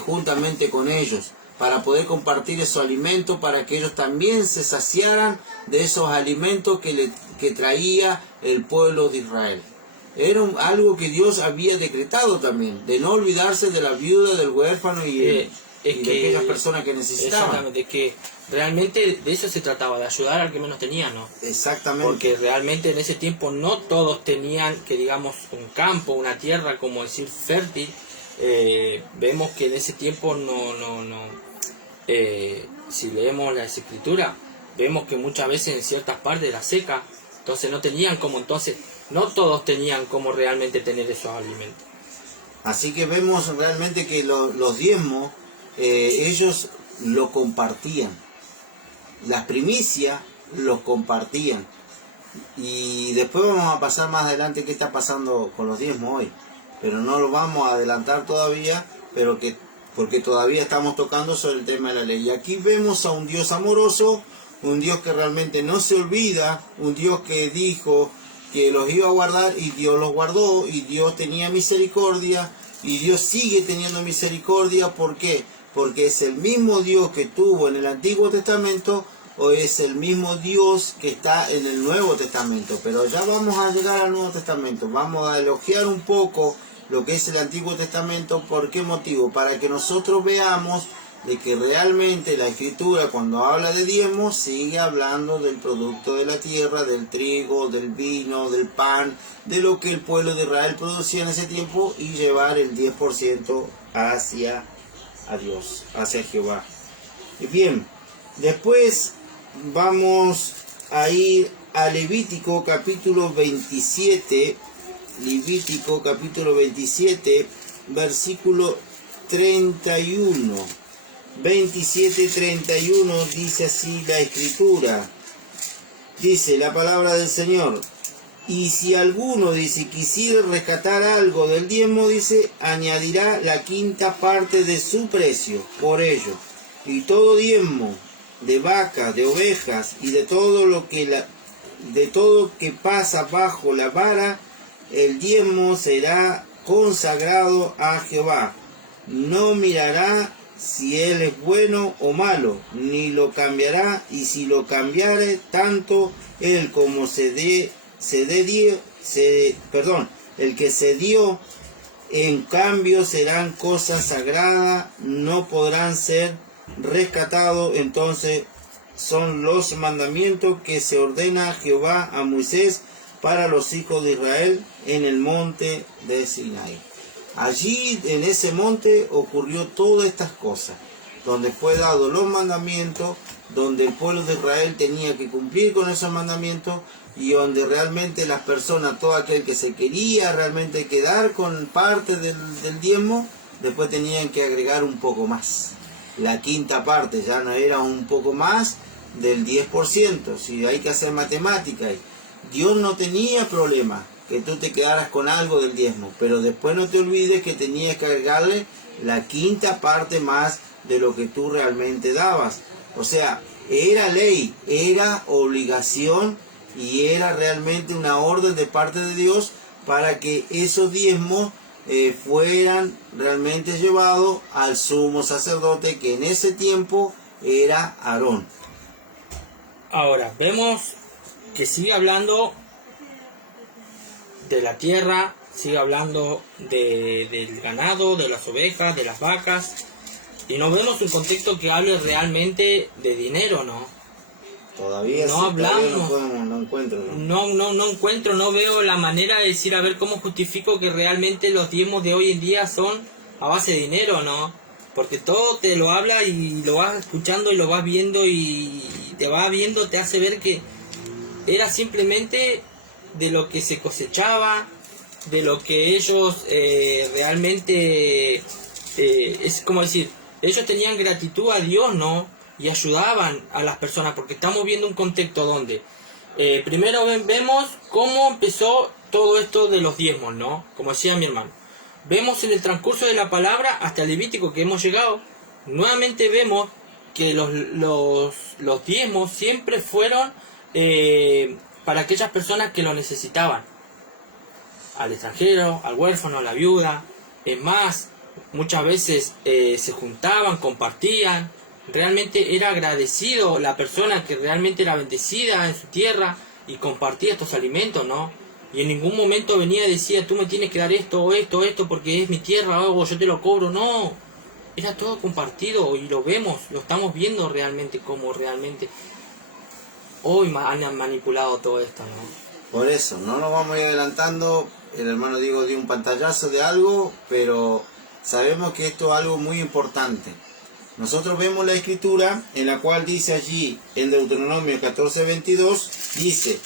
juntamente con ellos, para poder compartir esos alimentos, para que ellos también se saciaran de esos alimentos que traía el pueblo de Israel. Era algo que Dios había decretado también, de no olvidarse de la viuda, del huérfano y de aquellas personas que necesitaban. Exactamente, que realmente de eso se trataba, de ayudar al que menos tenía, ¿no? Exactamente. Porque realmente en ese tiempo no todos tenían, que digamos, un campo, una tierra, como decir, fértil. Vemos que en ese tiempo si leemos las escrituras, vemos que muchas veces en ciertas partes era seca, entonces no tenían como, entonces no todos tenían como realmente tener esos alimentos. Así que vemos realmente que los diezmos, ellos lo compartían, las primicias los compartían. Y después vamos a pasar más adelante qué está pasando con los diezmos hoy, pero no lo vamos a adelantar todavía, porque todavía estamos tocando sobre el tema de la ley. Y aquí vemos a un Dios amoroso, un Dios que realmente no se olvida, un Dios que dijo que los iba a guardar, y Dios los guardó, y Dios tenía misericordia, y Dios sigue teniendo misericordia. ¿Por qué? Porque es el mismo Dios que tuvo en el Antiguo Testamento, o es el mismo Dios que está en el Nuevo Testamento. Pero ya vamos a llegar al Nuevo Testamento, vamos a elogiar un poco lo que es el Antiguo Testamento. ¿Por qué motivo? Para que nosotros veamos de que realmente la Escritura, cuando habla de diezmos, sigue hablando del producto de la tierra, del trigo, del vino, del pan, de lo que el pueblo de Israel producía en ese tiempo, y llevar el 10% hacia a Dios, hacia Jehová. Y bien, después vamos a ir a Levítico capítulo 27, Levítico capítulo 27, versículo 31. 27:31 dice así la Escritura. Dice la palabra del Señor: y si alguno, dice, quisiera rescatar algo del diezmo, dice, añadirá la quinta parte de su precio por ello. Y todo diezmo de vacas, de ovejas y de todo lo que pasa bajo la vara, el diezmo será consagrado a Jehová. No mirará si él es bueno o malo, ni lo cambiará, y si lo cambiare, tanto él como el que se dio en cambio serán cosas sagradas, no podrán ser rescatados. Entonces son los mandamientos que se ordena Jehová a Moisés para los hijos de Israel en el monte de Sinaí. Allí en ese monte ocurrió todas estas cosas, donde fue dado los mandamientos, donde el pueblo de Israel tenía que cumplir con esos mandamientos, y donde realmente las personas, todo aquel que se quería realmente quedar con parte del diezmo, después tenían que agregar un poco más. La quinta parte ya no era un poco más del 10%, si hay que hacer matemáticas. Dios no tenía problema que tú te quedaras con algo del diezmo, pero después no te olvides que tenías que agregarle la quinta parte más de lo que tú realmente dabas. O sea, era ley, era obligación y era realmente una orden de parte de Dios para que esos diezmos fueran realmente llevados al sumo sacerdote, que en ese tiempo era Aarón. Ahora, vemos que sigue hablando de la tierra, sigue hablando del ganado, de las ovejas, de las vacas, y no vemos un contexto que hable realmente de dinero, ¿no? Todavía no sí, hablamos, todavía no encuentro. ¿No? Encuentro, no veo la manera de decir, a ver cómo justifico que realmente los diezmos de hoy en día son a base de dinero, ¿no? Porque todo te lo habla y lo vas escuchando y lo vas viendo y te va viendo, te hace ver que era simplemente de lo que se cosechaba, de lo que ellos realmente, es como decir, ellos tenían gratitud a Dios, ¿no? Y ayudaban a las personas, porque estamos viendo un contexto donde primero vemos cómo empezó todo esto de los diezmos, ¿no? Como decía mi hermano. Vemos en el transcurso de la palabra hasta el Levítico que hemos llegado, nuevamente vemos que los diezmos siempre fueron para aquellas personas que lo necesitaban. Al extranjero, al huérfano, a la viuda. Es más, muchas veces se juntaban, compartían. Realmente era agradecido la persona que realmente era bendecida en su tierra y compartía estos alimentos, ¿no? Y en ningún momento venía y decía, tú me tienes que dar esto o esto, porque es mi tierra, o yo te lo cobro. No, era todo compartido y lo vemos, lo estamos viendo realmente como realmente hoy han manipulado todo esto, ¿no? Por eso, no nos vamos a ir adelantando. El hermano Diego dio un pantallazo de algo, pero sabemos que esto es algo muy importante. Nosotros vemos la escritura en la cual dice allí, en Deuteronomio 14:22, dice,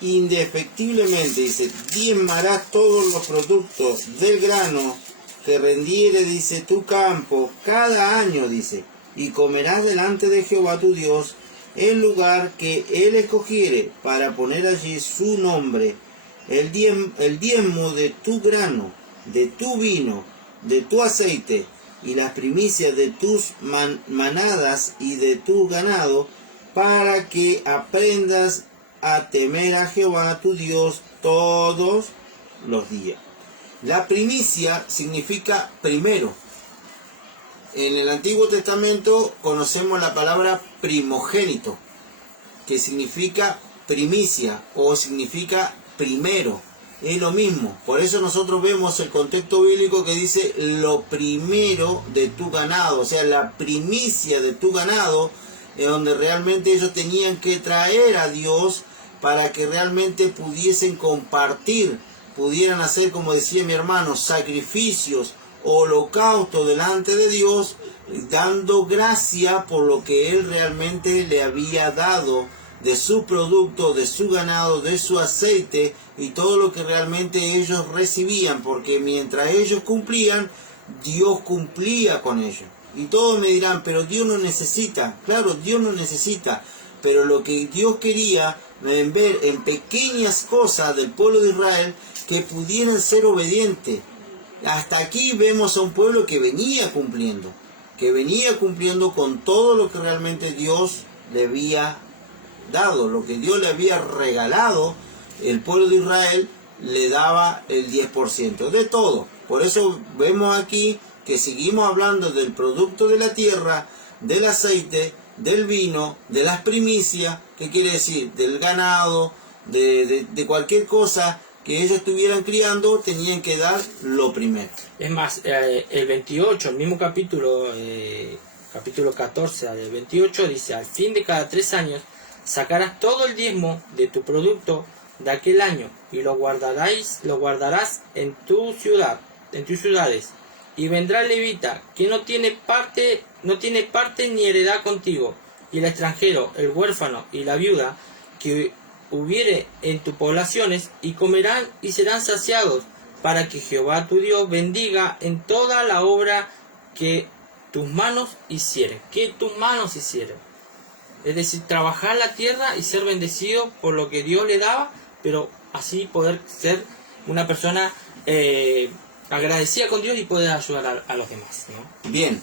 indefectiblemente, dice, diezmarás todos los productos del grano que rendiere, dice, tu campo cada año, dice, y comerás delante de Jehová tu Dios el lugar que él escogiere para poner allí su nombre, el diezmo de tu grano, de tu vino, de tu aceite, y las primicias de tus manadas y de tu ganado, para que aprendas a temer a Jehová tu Dios todos los días. La primicia significa primero. En el Antiguo Testamento conocemos la palabra primogénito, que significa primicia o significa primero. es lo mismo. Por eso nosotros vemos el contexto bíblico que dice lo primero de tu ganado, o sea, la primicia de tu ganado, donde realmente ellos tenían que traer a Dios para que realmente pudiesen compartir, pudieran hacer, como decía mi hermano, sacrificios, holocausto delante de Dios, dando gracia por lo que Él realmente le había dado de su producto, de su ganado, de su aceite y todo lo que realmente ellos recibían, porque mientras ellos cumplían, Dios cumplía con ellos. Y todos me dirán, pero Dios no necesita. Claro, Dios no necesita, pero lo que Dios quería ver en pequeñas cosas del pueblo de Israel, que pudieran ser obedientes. Hasta aquí vemos a un pueblo que venía cumpliendo con todo lo que realmente Dios le había dado, lo que Dios le había regalado. El pueblo de Israel le daba el 10% de todo. Por eso vemos aquí que seguimos hablando del producto de la tierra, del aceite, del vino, de las primicias, ¿qué quiere decir? Del ganado, de cualquier cosa que ellos estuvieran criando, tenían que dar lo primero. Es más, el 28, el mismo capítulo, capítulo 14 al 28, dice: al fin de cada 3 años sacarás todo el diezmo de tu producto de aquel año y lo guardarás en tu ciudad, en tus ciudades. Y vendrá el levita que no tiene parte ni heredad contigo, y el extranjero, el huérfano y la viuda que hubiere en tus poblaciones, y comerán y serán saciados, para que Jehová tu Dios bendiga en toda la obra que tus manos hicieren. Que tus manos hicieren. Es decir, trabajar la tierra y ser bendecido por lo que Dios le daba, pero así poder ser una persona agradecida con Dios y poder ayudar a los demás, ¿no? Bien.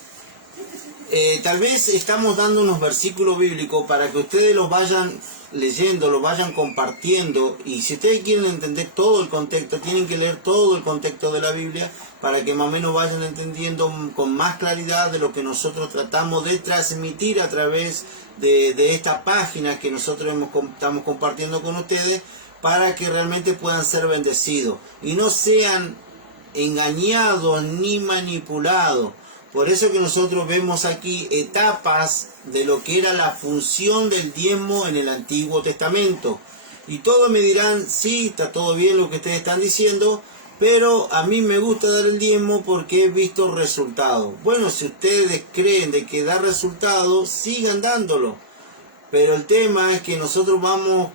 Tal vez estamos dando unos versículos bíblicos para que ustedes los vayan leyendo, los vayan compartiendo, y si ustedes quieren entender todo el contexto, tienen que leer todo el contexto de la Biblia para que más o menos vayan entendiendo con más claridad de lo que nosotros tratamos de transmitir a través de esta página que nosotros estamos compartiendo con ustedes, para que realmente puedan ser bendecidos y no sean engañados ni manipulados. Por eso que nosotros vemos aquí etapas de lo que era la función del diezmo en el Antiguo Testamento. Y todos me dirán, sí, está todo bien lo que ustedes están diciendo, pero a mí me gusta dar el diezmo porque he visto resultados. Bueno, si ustedes creen de que da resultados, sigan dándolo. Pero el tema es que nosotros vamos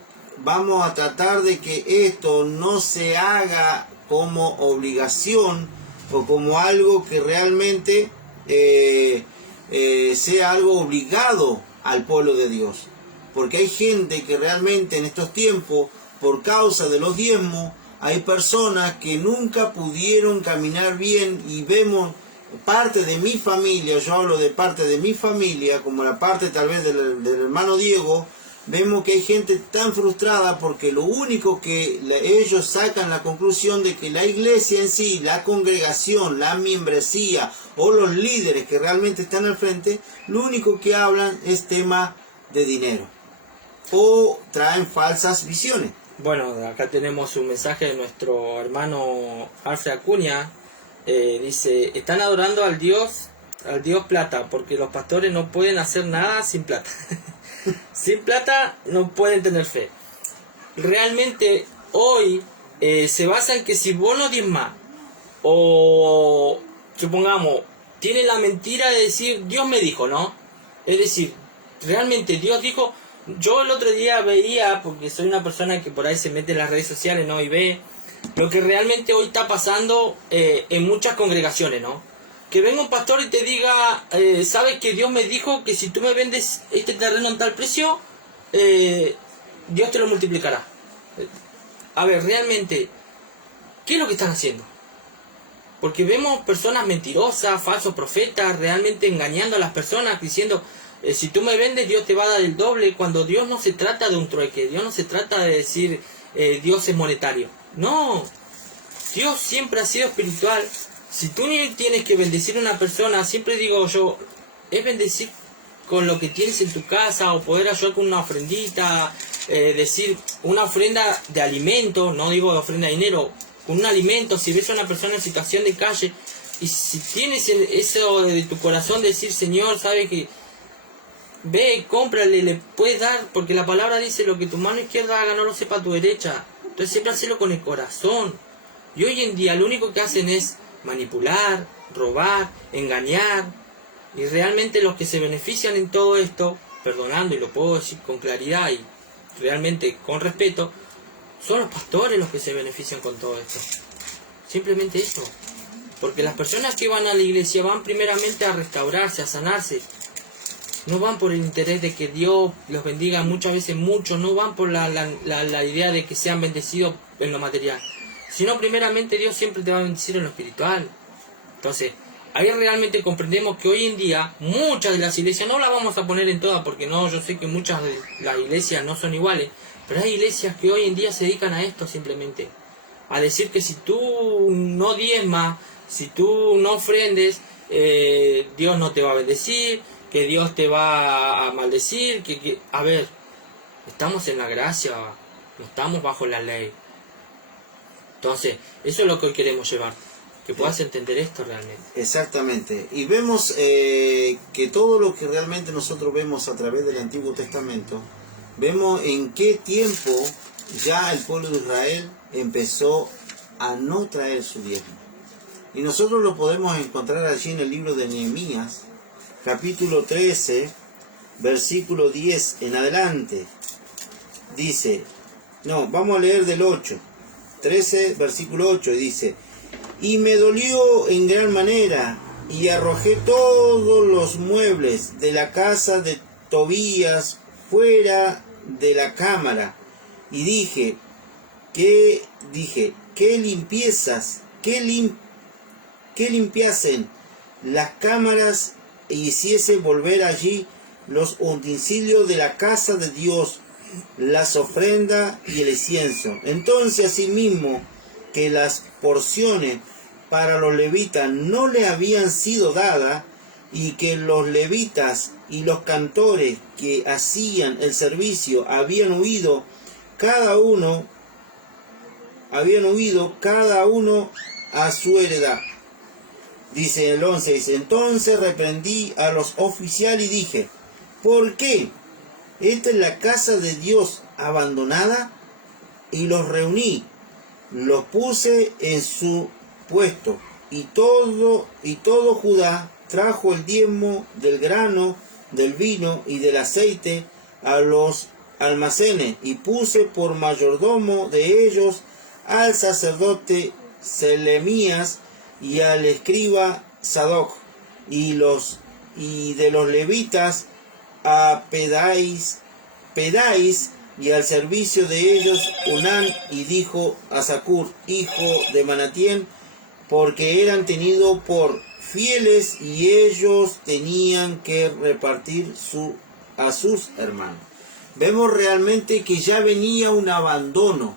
a tratar de que esto no se haga como obligación o como algo que realmente sea algo obligado al pueblo de Dios, porque hay gente que realmente en estos tiempos, por causa de los diezmos, hay personas que nunca pudieron caminar bien, y vemos parte de mi familia, yo hablo de parte de mi familia, como la parte tal vez del hermano Diego, vemos que hay gente tan frustrada porque lo único que ellos sacan la conclusión de que la iglesia en sí, la congregación, la membresía o los líderes que realmente están al frente, lo único que hablan es tema de dinero o traen falsas visiones. Bueno, acá tenemos un mensaje de nuestro hermano Alfred Acuña. Dice: están adorando al Dios plata, porque los pastores no pueden hacer nada sin plata. Sin plata no pueden tener fe. Realmente hoy se basa en que si vos no diezmas, o supongamos, tiene la mentira de decir Dios me dijo, ¿no? Es decir, realmente Dios dijo. Yo el otro día veía, porque soy una persona que por ahí se mete en las redes sociales, ¿no? Y ve lo que realmente hoy está pasando en muchas congregaciones, ¿no? Que venga un pastor y te diga, sabes que Dios me dijo que si tú me vendes este terreno en tal precio, Dios te lo multiplicará. A ver, realmente, ¿qué es lo que están haciendo? Porque vemos personas mentirosas, falsos profetas, realmente engañando a las personas, diciendo, si tú me vendes, Dios te va a dar el doble, cuando Dios no se trata de un trueque, Dios no se trata de decir, Dios es monetario. No, Dios siempre ha sido espiritual. Si tú tienes que bendecir a una persona, siempre digo yo, es bendecir con lo que tienes en tu casa, o poder ayudar con una ofrendita, decir una ofrenda de alimento, no digo de ofrenda de dinero, con un alimento, si ves a una persona en situación de calle, y si tienes eso de tu corazón, decir, Señor, sabe que ve, cómprale, le puedes dar, porque la palabra dice, lo que tu mano izquierda haga no lo sepa tu derecha. Entonces siempre hacelo con el corazón. Y hoy en día lo único que hacen es manipular, robar, engañar. Y realmente los que se benefician en todo esto, perdonando, y lo puedo decir con claridad y realmente con respeto, son los pastores los que se benefician con todo esto. Simplemente eso. Porque las personas que van a la iglesia van primeramente a restaurarse, a sanarse. No van por el interés de que Dios los bendiga, muchas veces mucho, no van por la idea de que sean bendecidos en lo material, sino primeramente Dios siempre te va a bendecir en lo espiritual. Entonces, ahí realmente comprendemos que hoy en día muchas de las iglesias, no las vamos a poner en todas, porque no, yo sé que muchas de las iglesias no son iguales, pero hay iglesias que hoy en día se dedican a esto simplemente, a decir que si tú no diezmas, si tú no ofrendes, Dios no te va a bendecir, que Dios te va a maldecir, a ver, estamos en la gracia, no estamos bajo la ley. Entonces, eso es lo que hoy queremos llevar, que puedas entender esto realmente. Exactamente. Y vemos que todo lo que realmente nosotros vemos a través del Antiguo Testamento, vemos en qué tiempo ya el pueblo de Israel empezó a no traer su diezmo. Y nosotros lo podemos encontrar allí en el libro de Nehemías, capítulo 13, versículo 10 en adelante. Dice, no, vamos a leer del 8, 13, versículo 8, y dice, y me dolió en gran manera, y arrojé todos los muebles de la casa de Tobías fuera de la cámara, y dije, qué limpiezas, que limpiasen las cámaras e hiciese volver allí los utensilios de la casa de Dios, las ofrendas y el incienso. Entonces asimismo que las porciones para los levitas no le habían sido dadas, y que los levitas y los cantores que hacían el servicio habían huido cada uno a su heredad. Dice el 11, dice, entonces reprendí a los oficiales y dije, ¿por qué? Esta es la casa de Dios abandonada. Y los reuní, los puse en su puesto, y todo Judá trajo el diezmo del grano, del vino y del aceite a los almacenes, y puse por mayordomo de ellos al sacerdote Selemías y al escriba Sadoc, y de los levitas a Pedáis, y al servicio de ellos Unán, y dijo a Zacur, hijo de Manatién, porque eran tenidos por fieles, y ellos tenían que repartir a sus hermanos. Vemos realmente que ya venía un abandono.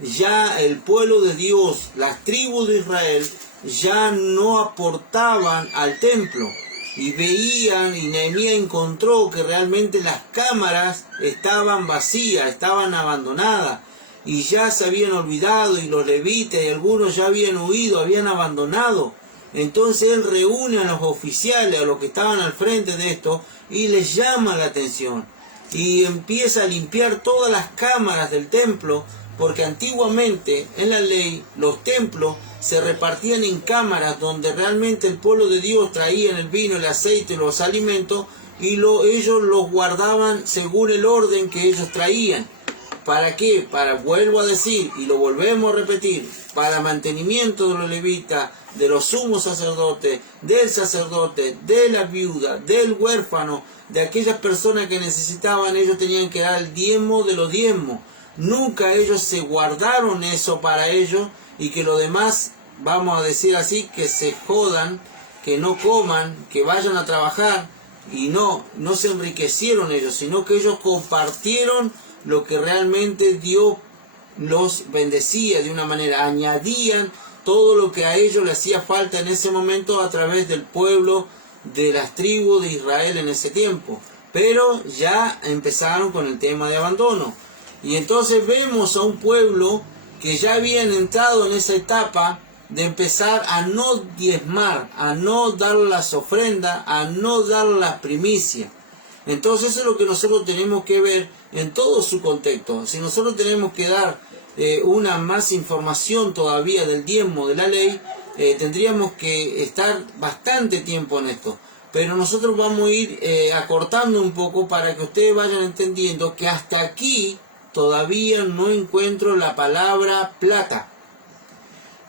Ya el pueblo de Dios, las tribus de Israel, ya no aportaban al templo. Y veían, y Nehemías encontró que realmente las cámaras estaban vacías, estaban abandonadas. Y ya se habían olvidado, y los levitas y algunos ya habían huido, habían abandonado. Entonces él reúne a los oficiales, a los que estaban al frente de esto, y les llama la atención. Y empieza a limpiar todas las cámaras del templo, porque antiguamente en la ley los templos se repartían en cámaras donde realmente el pueblo de Dios traía el vino, el aceite, los alimentos, y ellos los guardaban según el orden que ellos traían. ¿Para qué? Vuelvo a decir, y lo volvemos a repetir, para mantenimiento de los levitas, de los sumos sacerdotes, del sacerdote, de la viuda, del huérfano, de aquellas personas que necesitaban, ellos tenían que dar el diezmo de los diezmos. Nunca ellos se guardaron eso para ellos, y que lo demás, vamos a decir así, que se jodan, que no coman, que vayan a trabajar, y no se enriquecieron ellos, sino que ellos compartieron lo que realmente Dios los bendecía de una manera, añadían todo lo que a ellos les hacía falta en ese momento a través del pueblo de las tribus de Israel en ese tiempo. Pero ya empezaron con el tema de abandono. Y entonces vemos a un pueblo que ya habían entrado en esa etapa de empezar a no diezmar, a no dar las ofrendas, a no dar las primicias. Entonces eso es lo que nosotros tenemos que ver en todo su contexto. Si nosotros tenemos que dar una más información todavía del diezmo de la ley, tendríamos que estar bastante tiempo en esto. Pero nosotros vamos a ir acortando un poco para que ustedes vayan entendiendo que hasta aquí todavía no encuentro la palabra plata,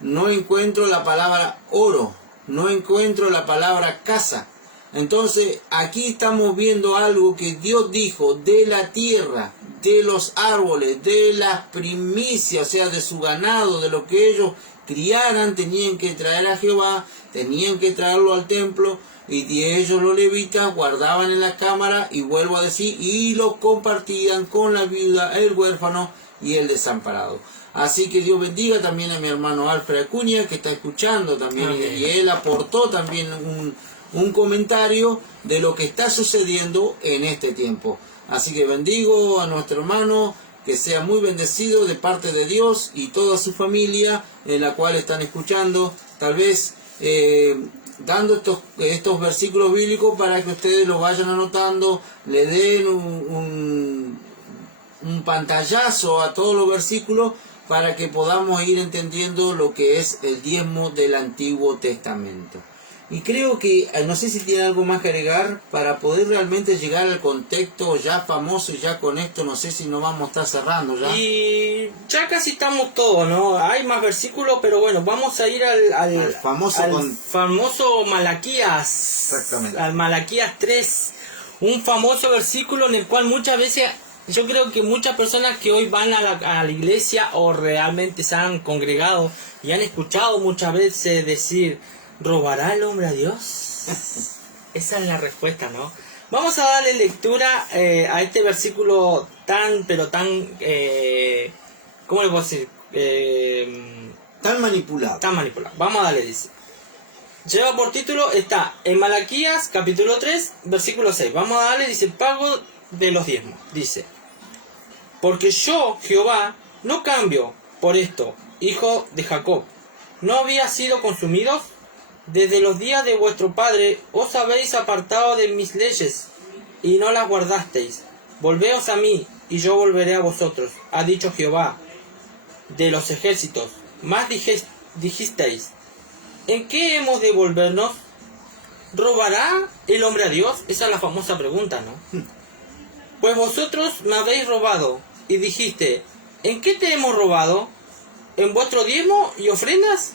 no encuentro la palabra oro, no encuentro la palabra casa. Entonces aquí estamos viendo algo que Dios dijo de la tierra, de los árboles, de las primicias, o sea, de su ganado, de lo que ellos criaran, tenían que traer a Jehová, tenían que traerlo al templo, y de ellos los levitas guardaban en la cámara, y vuelvo a decir, y lo compartían con la viuda, el huérfano y el desamparado. Así que Dios bendiga también a mi hermano Alfred Acuña, que está escuchando también, y él aportó también un comentario de lo que está sucediendo en este tiempo. Así que bendigo a nuestro hermano, que sea muy bendecido de parte de Dios y toda su familia en la cual están escuchando, tal vez dando estos versículos bíblicos para que ustedes los vayan anotando, le den un pantallazo a todos los versículos para que podamos ir entendiendo lo que es el diezmo del Antiguo Testamento. Y creo que, no sé si tiene algo más que agregar para poder realmente llegar al contexto ya famoso, y ya con esto no sé si nos vamos a estar cerrando ya. Y ya casi estamos todos, ¿no? Hay más versículos, pero bueno, vamos a ir al famoso Malaquías. Exactamente. Al Malaquías 3, un famoso versículo en el cual muchas veces, yo creo que muchas personas que hoy van a la iglesia o realmente se han congregado y han escuchado muchas veces decir: ¿robará el hombre a Dios? Esa es la respuesta, ¿no? Vamos a darle lectura a este versículo tan, pero tan, ¿cómo le puedo decir? Tan manipulado. Tan manipulado. Vamos a darle, dice. Lleva por título, está en Malaquías, capítulo 3, versículo 6. Vamos a darle, dice, pago de los diezmos. Dice: porque yo, Jehová, no cambio por esto, hijo de Jacob. ¿No había sido consumidos? Desde los días de vuestro padre os habéis apartado de mis leyes, y no las guardasteis. Volveos a mí, y yo volveré a vosotros, ha dicho Jehová de los ejércitos. Más dijisteis: ¿en qué hemos de volvernos? ¿Robará el hombre a Dios? Esa es la famosa pregunta, ¿no? Pues vosotros me habéis robado, y dijiste: ¿en qué te hemos robado? ¿En vuestro diezmo y ofrendas?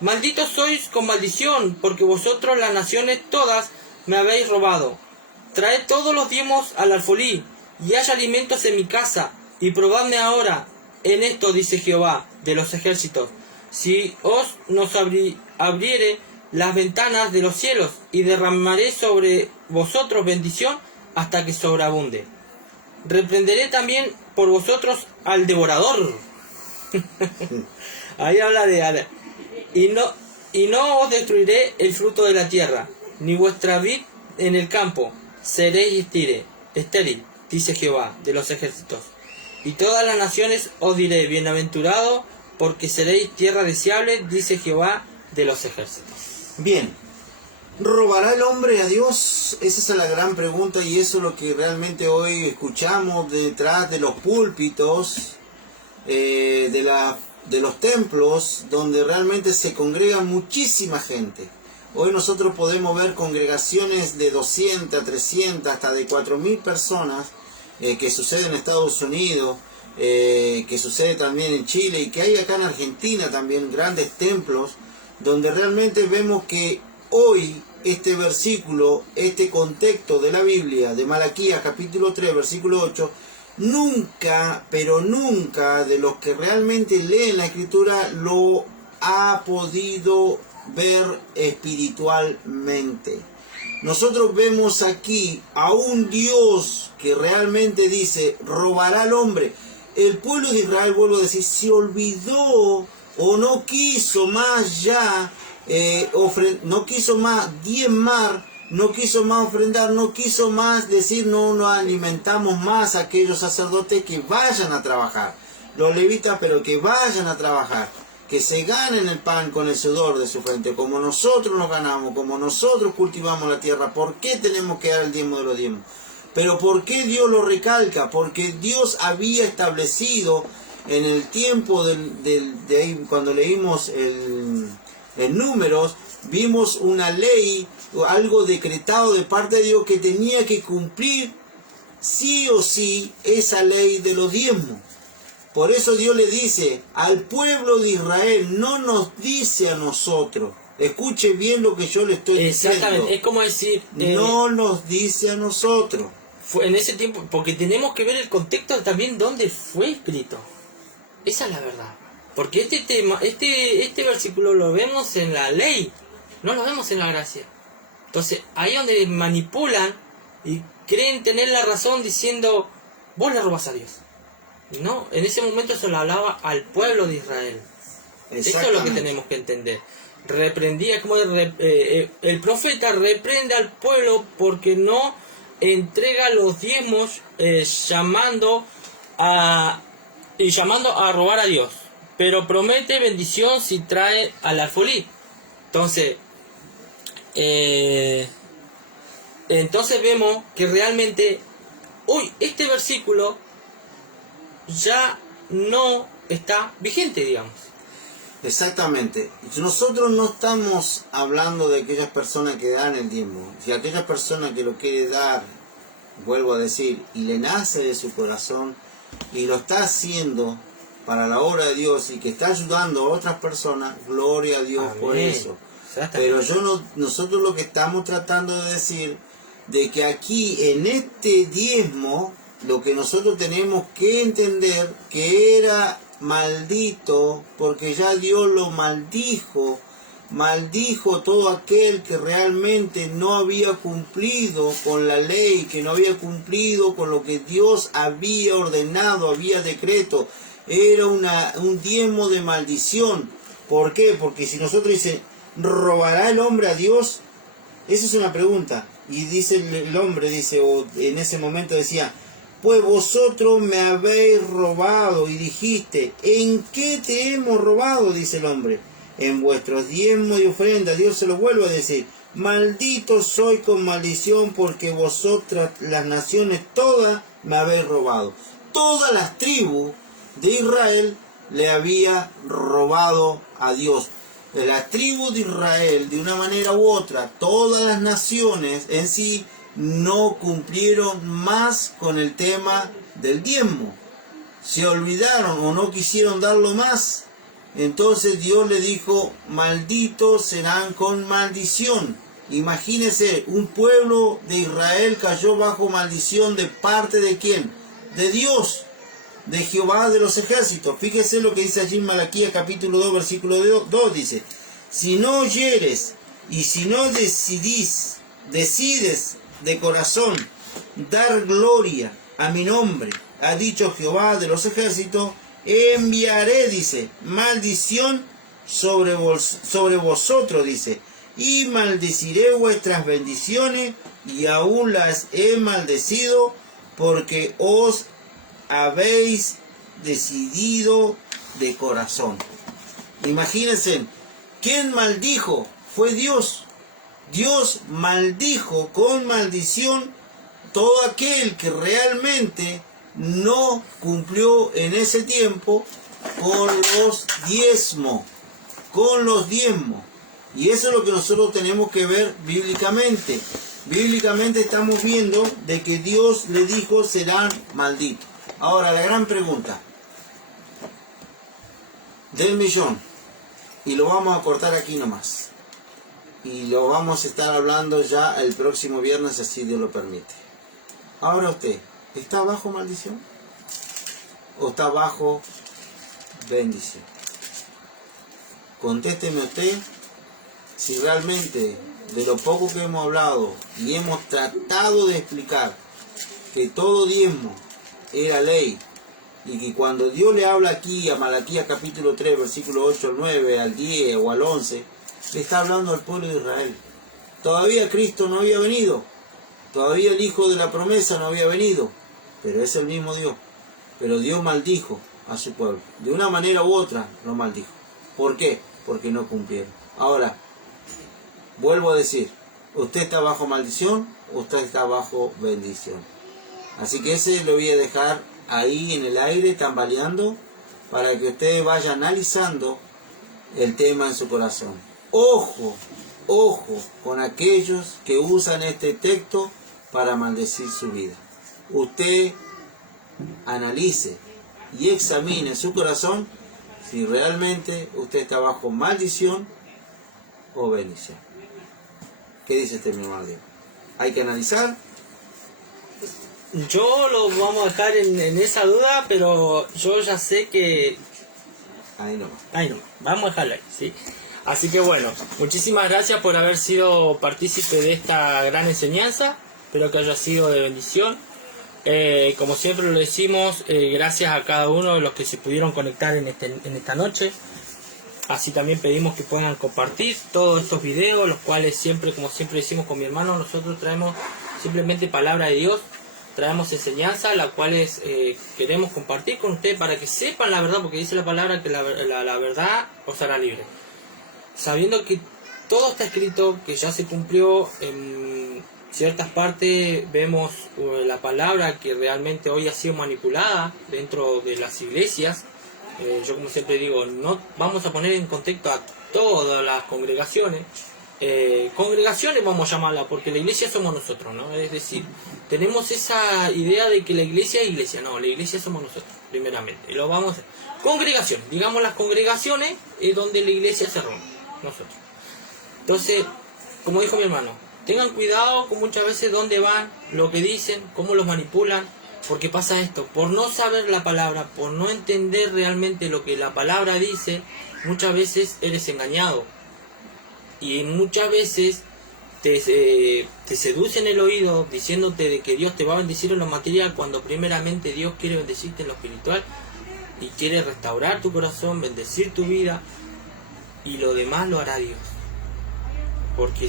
Malditos sois con maldición, porque vosotros las naciones todas me habéis robado. Traed todos los diezmos al alfolí, y haya alimentos en mi casa, y probadme ahora en esto, dice Jehová de los ejércitos, si nos abriere las ventanas de los cielos, y derramaré sobre vosotros bendición hasta que sobreabunde. Reprenderé también por vosotros al devorador. Ahí habla de... Y no os destruiré el fruto de la tierra, ni vuestra vid en el campo. Seréis estéril, dice Jehová de los ejércitos. Y todas las naciones os diré: bienaventurado, porque seréis tierra deseable, dice Jehová de los ejércitos. Bien, ¿robará el hombre a Dios? Esa es la gran pregunta, y eso es lo que realmente hoy escuchamos detrás de los púlpitos, de los templos, donde realmente se congrega muchísima gente. Hoy nosotros podemos ver congregaciones de 200, 300, hasta de 4.000 personas, que sucede en Estados Unidos, que sucede también en Chile, y que hay acá en Argentina también grandes templos, donde realmente vemos que hoy este versículo, este contexto de la Biblia, de Malaquías capítulo 3, versículo 8, nunca, pero nunca de los que realmente leen la Escritura lo ha podido ver espiritualmente. Nosotros vemos aquí a un Dios que realmente dice: robará al hombre. El pueblo de Israel, vuelvo a decir, se olvidó o no quiso más ya, no quiso más diezmar no quiso más ofrendar, no quiso más decir, no alimentamos más a aquellos sacerdotes que vayan a trabajar, los levitas, pero que vayan a trabajar, que se ganen el pan con el sudor de su frente, como nosotros nos ganamos, como nosotros cultivamos la tierra. ¿Por qué tenemos que dar el diezmo de los diezmos? Pero ¿por qué Dios lo recalca? Porque Dios había establecido en el tiempo de ahí, cuando leímos en Números, vimos una ley, algo decretado de parte de Dios que tenía que cumplir sí o sí esa ley de los diezmos. Por eso Dios le dice al pueblo de Israel, no nos dice a nosotros. Escuche bien lo que yo le estoy diciendo. Exactamente, es como decir... no nos dice a nosotros. Fue en ese tiempo, porque tenemos que ver el contexto también donde fue escrito. Esa es la verdad. Porque este tema, este versículo lo vemos en la ley, no lo vemos en la gracia. Entonces, ahí donde manipulan y creen tener la razón diciendo, vos le robás a Dios. No, en ese momento se lo hablaba al pueblo de Israel. Eso es lo que tenemos que entender. Reprendía, como el profeta reprende al pueblo porque no entrega los diezmos, llamando a robar a Dios, pero promete bendición si trae al alfolí. Entonces vemos que realmente hoy este versículo ya no está vigente, digamos. Exactamente. Nosotros no estamos hablando de aquellas personas que dan el diezmo. Si aquella persona que lo quiere dar, vuelvo a decir, y le nace de su corazón y lo está haciendo para la obra de Dios y que está ayudando a otras personas, gloria a Dios. Amén. Por eso. Pero nosotros lo que estamos tratando de decir, de que aquí en este diezmo, lo que nosotros tenemos que entender que era maldito, porque ya Dios lo maldijo todo aquel que realmente no había cumplido con la ley, que no había cumplido con lo que Dios había ordenado, había decreto. Era un diezmo de maldición. ¿Por qué? Porque si nosotros dice, ¿robará el hombre a Dios? Esa es una pregunta. Y dice el hombre, dice, o en ese momento decía, pues vosotros me habéis robado, y dijiste, ¿en qué te hemos robado? Dice el hombre, en vuestros diezmos y ofrendas. Dios se lo vuelve a decir, maldito soy con maldición, porque vosotras, las naciones todas, me habéis robado. Todas las tribus de Israel le había robado a Dios. De la tribu de Israel, de una manera u otra, todas las naciones en sí no cumplieron más con el tema del diezmo. Se olvidaron o no quisieron darlo más. Entonces Dios le dijo, malditos serán con maldición. Imagínense, un pueblo de Israel cayó bajo maldición de parte de ¿quién? De Dios, de Jehová de los ejércitos. Fíjese lo que dice allí en Malaquías capítulo 2, versículo 2, dice, si no oyeres y si no decides de corazón dar gloria a mi nombre, ha dicho Jehová de los ejércitos, enviaré, dice, maldición sobre vosotros, dice, y maldeciré vuestras bendiciones, y aún las he maldecido, porque os habéis decidido de corazón. Imagínense, ¿quién maldijo? Fue Dios. Dios maldijo con maldición todo aquel que realmente no cumplió en ese tiempo con los diezmos. Y eso es lo que nosotros tenemos que ver bíblicamente. Bíblicamente estamos viendo de que Dios le dijo serán malditos. Ahora la gran pregunta del millón, y lo vamos a cortar aquí nomás, y lo vamos a estar hablando ya el próximo viernes, así Dios lo permite. Ahora usted, ¿está bajo maldición o está bajo bendición? Contésteme usted si realmente de lo poco que hemos hablado y hemos tratado de explicar que todo diezmo era ley, y que cuando Dios le habla aquí a Malaquías capítulo 3, versículo 8 al 9, al 10 o al 11, le está hablando al pueblo de Israel. Todavía Cristo no había venido, todavía el Hijo de la promesa no había venido, pero es el mismo Dios. Pero Dios maldijo a su pueblo, de una manera u otra lo maldijo. ¿Por qué? Porque no cumplieron. Ahora, vuelvo a decir, usted está bajo maldición, usted está bajo bendición. Así que ese lo voy a dejar ahí en el aire, tambaleando, para que usted vaya analizando el tema en su corazón. Ojo, ojo con aquellos que usan este texto para maldecir su vida. Usted analice y examine su corazón si realmente usted está bajo maldición o bendición. ¿Qué dice este mi hermano Diego? Hay que analizar. Yo lo vamos a dejar en esa duda, pero yo ya sé que... Ahí nomás. Ahí no, vamos a dejarlo ahí, ¿sí? Así que bueno, muchísimas gracias por haber sido partícipe de esta gran enseñanza. Espero que haya sido de bendición. Como siempre lo decimos, gracias a cada uno de los que se pudieron conectar en esta noche. Así también pedimos que puedan compartir todos estos videos, los cuales siempre, como siempre decimos con mi hermano, nosotros traemos simplemente palabra de Dios, traemos enseñanza, las cuales queremos compartir con ustedes para que sepan la verdad, porque dice la palabra que la verdad os hará libre. Sabiendo que todo está escrito, que ya se cumplió, en ciertas partes vemos la palabra que realmente hoy ha sido manipulada dentro de las iglesias. Yo como siempre digo, no vamos a poner en contexto a todas las congregaciones. Congregaciones vamos a llamarla, porque la iglesia somos nosotros, ¿no? Es decir, tenemos esa idea de que la iglesia es iglesia. No, la iglesia somos nosotros, primeramente. Y lo vamos a hacer. Congregaciones, digamos las congregaciones es donde la iglesia se reúne, nosotros. Entonces, como dijo mi hermano, tengan cuidado con muchas veces dónde van, lo que dicen, cómo los manipulan. Porque pasa esto, por no saber la palabra, por no entender realmente lo que la palabra dice, muchas veces eres engañado. Y muchas veces te seducen el oído diciéndote de que Dios te va a bendecir en lo material, cuando primeramente Dios quiere bendecirte en lo espiritual y quiere restaurar tu corazón, bendecir tu vida, y lo demás lo hará Dios. Porque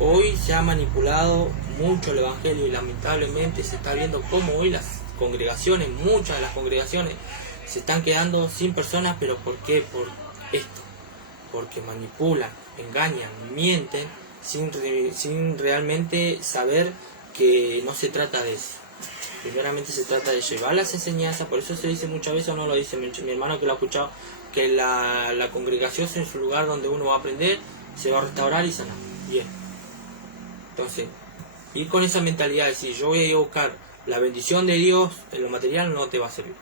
hoy se ha manipulado mucho el evangelio y lamentablemente se está viendo cómo hoy las congregaciones, muchas de las congregaciones, se están quedando sin personas. ¿Pero por qué? Por esto, porque manipulan, engañan, mienten sin realmente saber que no se trata de eso. Primeramente se trata de llevar las enseñanzas. Por eso se dice muchas veces, o no lo dice mi hermano que lo ha escuchado, que la congregación es su lugar donde uno va a aprender, se va a restaurar y sanar. Bien. Entonces, ir con esa mentalidad de decir, yo voy a ir a buscar la bendición de Dios en lo material, no te va a servir.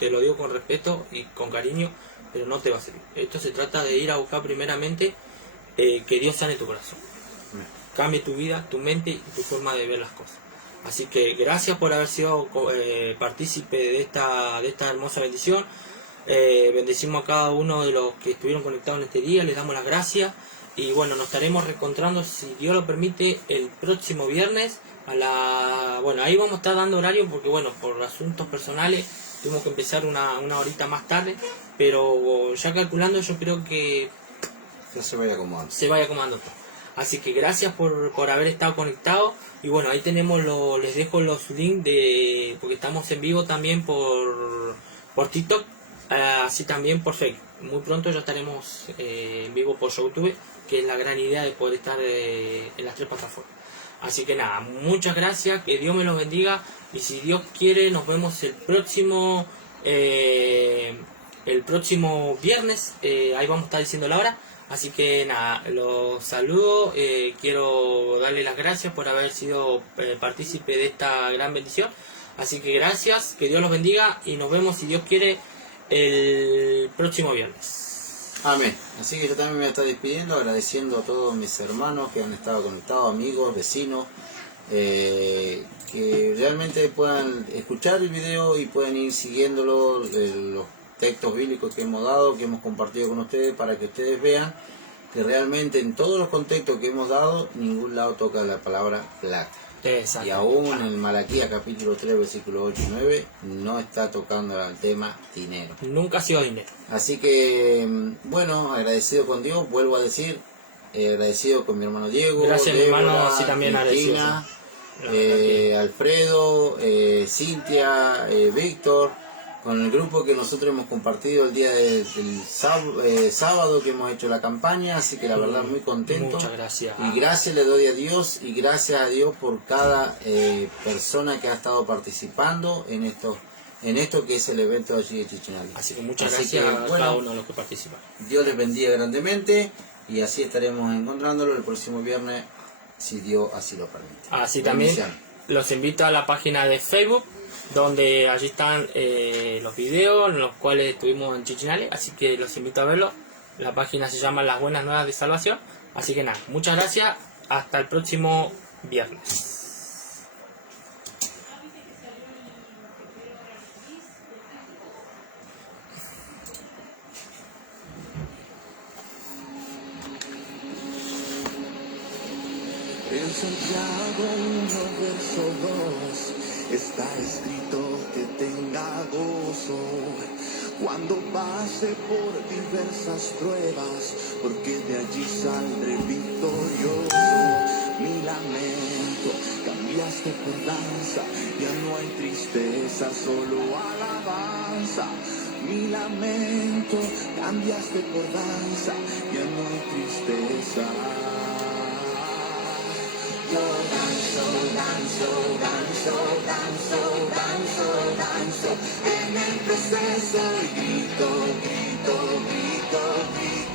Te lo digo con respeto y con cariño, pero no te va a servir. Esto se trata de ir a buscar primeramente que Dios sane tu corazón, cambie tu vida, tu mente y tu forma de ver las cosas. Así que gracias por haber sido partícipe de esta hermosa bendición. Bendecimos a cada uno de los que estuvieron conectados en este día, les damos las gracias y bueno, nos estaremos reencontrando, si Dios lo permite, el próximo viernes bueno, ahí vamos a estar dando horario porque bueno, por asuntos personales tuvimos que empezar una horita más tarde, pero ya calculando yo creo que Ya se vaya acomodando. todo. Así que gracias por haber estado conectado. Y bueno, ahí tenemos les dejo los links porque estamos en vivo también por TikTok, así también por Facebook. Muy pronto ya estaremos en vivo por YouTube, que es la gran idea de poder estar en las 3 plataformas. Así que nada, muchas gracias, que Dios me los bendiga. Y si Dios quiere, nos vemos el próximo viernes. Ahí vamos a estar diciendo la hora. Así que nada, los saludo, quiero darle las gracias por haber sido partícipe de esta gran bendición. Así que gracias, que Dios los bendiga y nos vemos, si Dios quiere, el próximo viernes. Amén. Así que yo también me voy a estar despidiendo, agradeciendo a todos mis hermanos que han estado conectados, amigos, vecinos, que realmente puedan escuchar el video y puedan ir siguiéndolo, los textos bíblicos que hemos dado, que hemos compartido con ustedes, para que ustedes vean que realmente en todos los contextos que hemos dado, ningún lado toca la palabra plata. Y aún en Malaquías capítulo 3 versículos 8 y 9 no está tocando el tema dinero. Nunca ha sido dinero. Así que bueno, agradecido con Dios, vuelvo a decir, agradecido con mi hermano Diego, Gracias, mi hermano, sí, también agradecido, Cristina, sí. La verdad que- Alfredo, Cintia, Víctor, con el grupo que nosotros hemos compartido el día del sábado que hemos hecho la campaña, así que la verdad muy contento. Muchas gracias. Y gracias le doy a Dios y gracias a Dios por cada persona que ha estado participando en esto que es el evento allí de Chichinali. Así que muchas Así gracias que, a bueno, cada uno de los que participan. Dios les bendiga grandemente y así estaremos encontrándolo el próximo viernes, si Dios así lo permite. Así también Bendiciones. los invito a la página de Facebook, donde allí están los videos en los cuales estuvimos en Chichinali, así que los invito a verlo. La página se llama Las Buenas Nuevas de Salvación. Así que nada, muchas gracias, hasta el próximo viernes. En Santiago 1, verso 2, está escrito que tenga gozo cuando pase por diversas pruebas, porque de allí saldré victorioso. Mi lamento cambiaste por danza, ya no hay tristeza, solo alabanza. Mi lamento cambiaste por danza, ya no hay tristeza. Yo danzo, danzo, danzo, danzo, danzo, danzo en el proceso y grito, grito, grito, grito.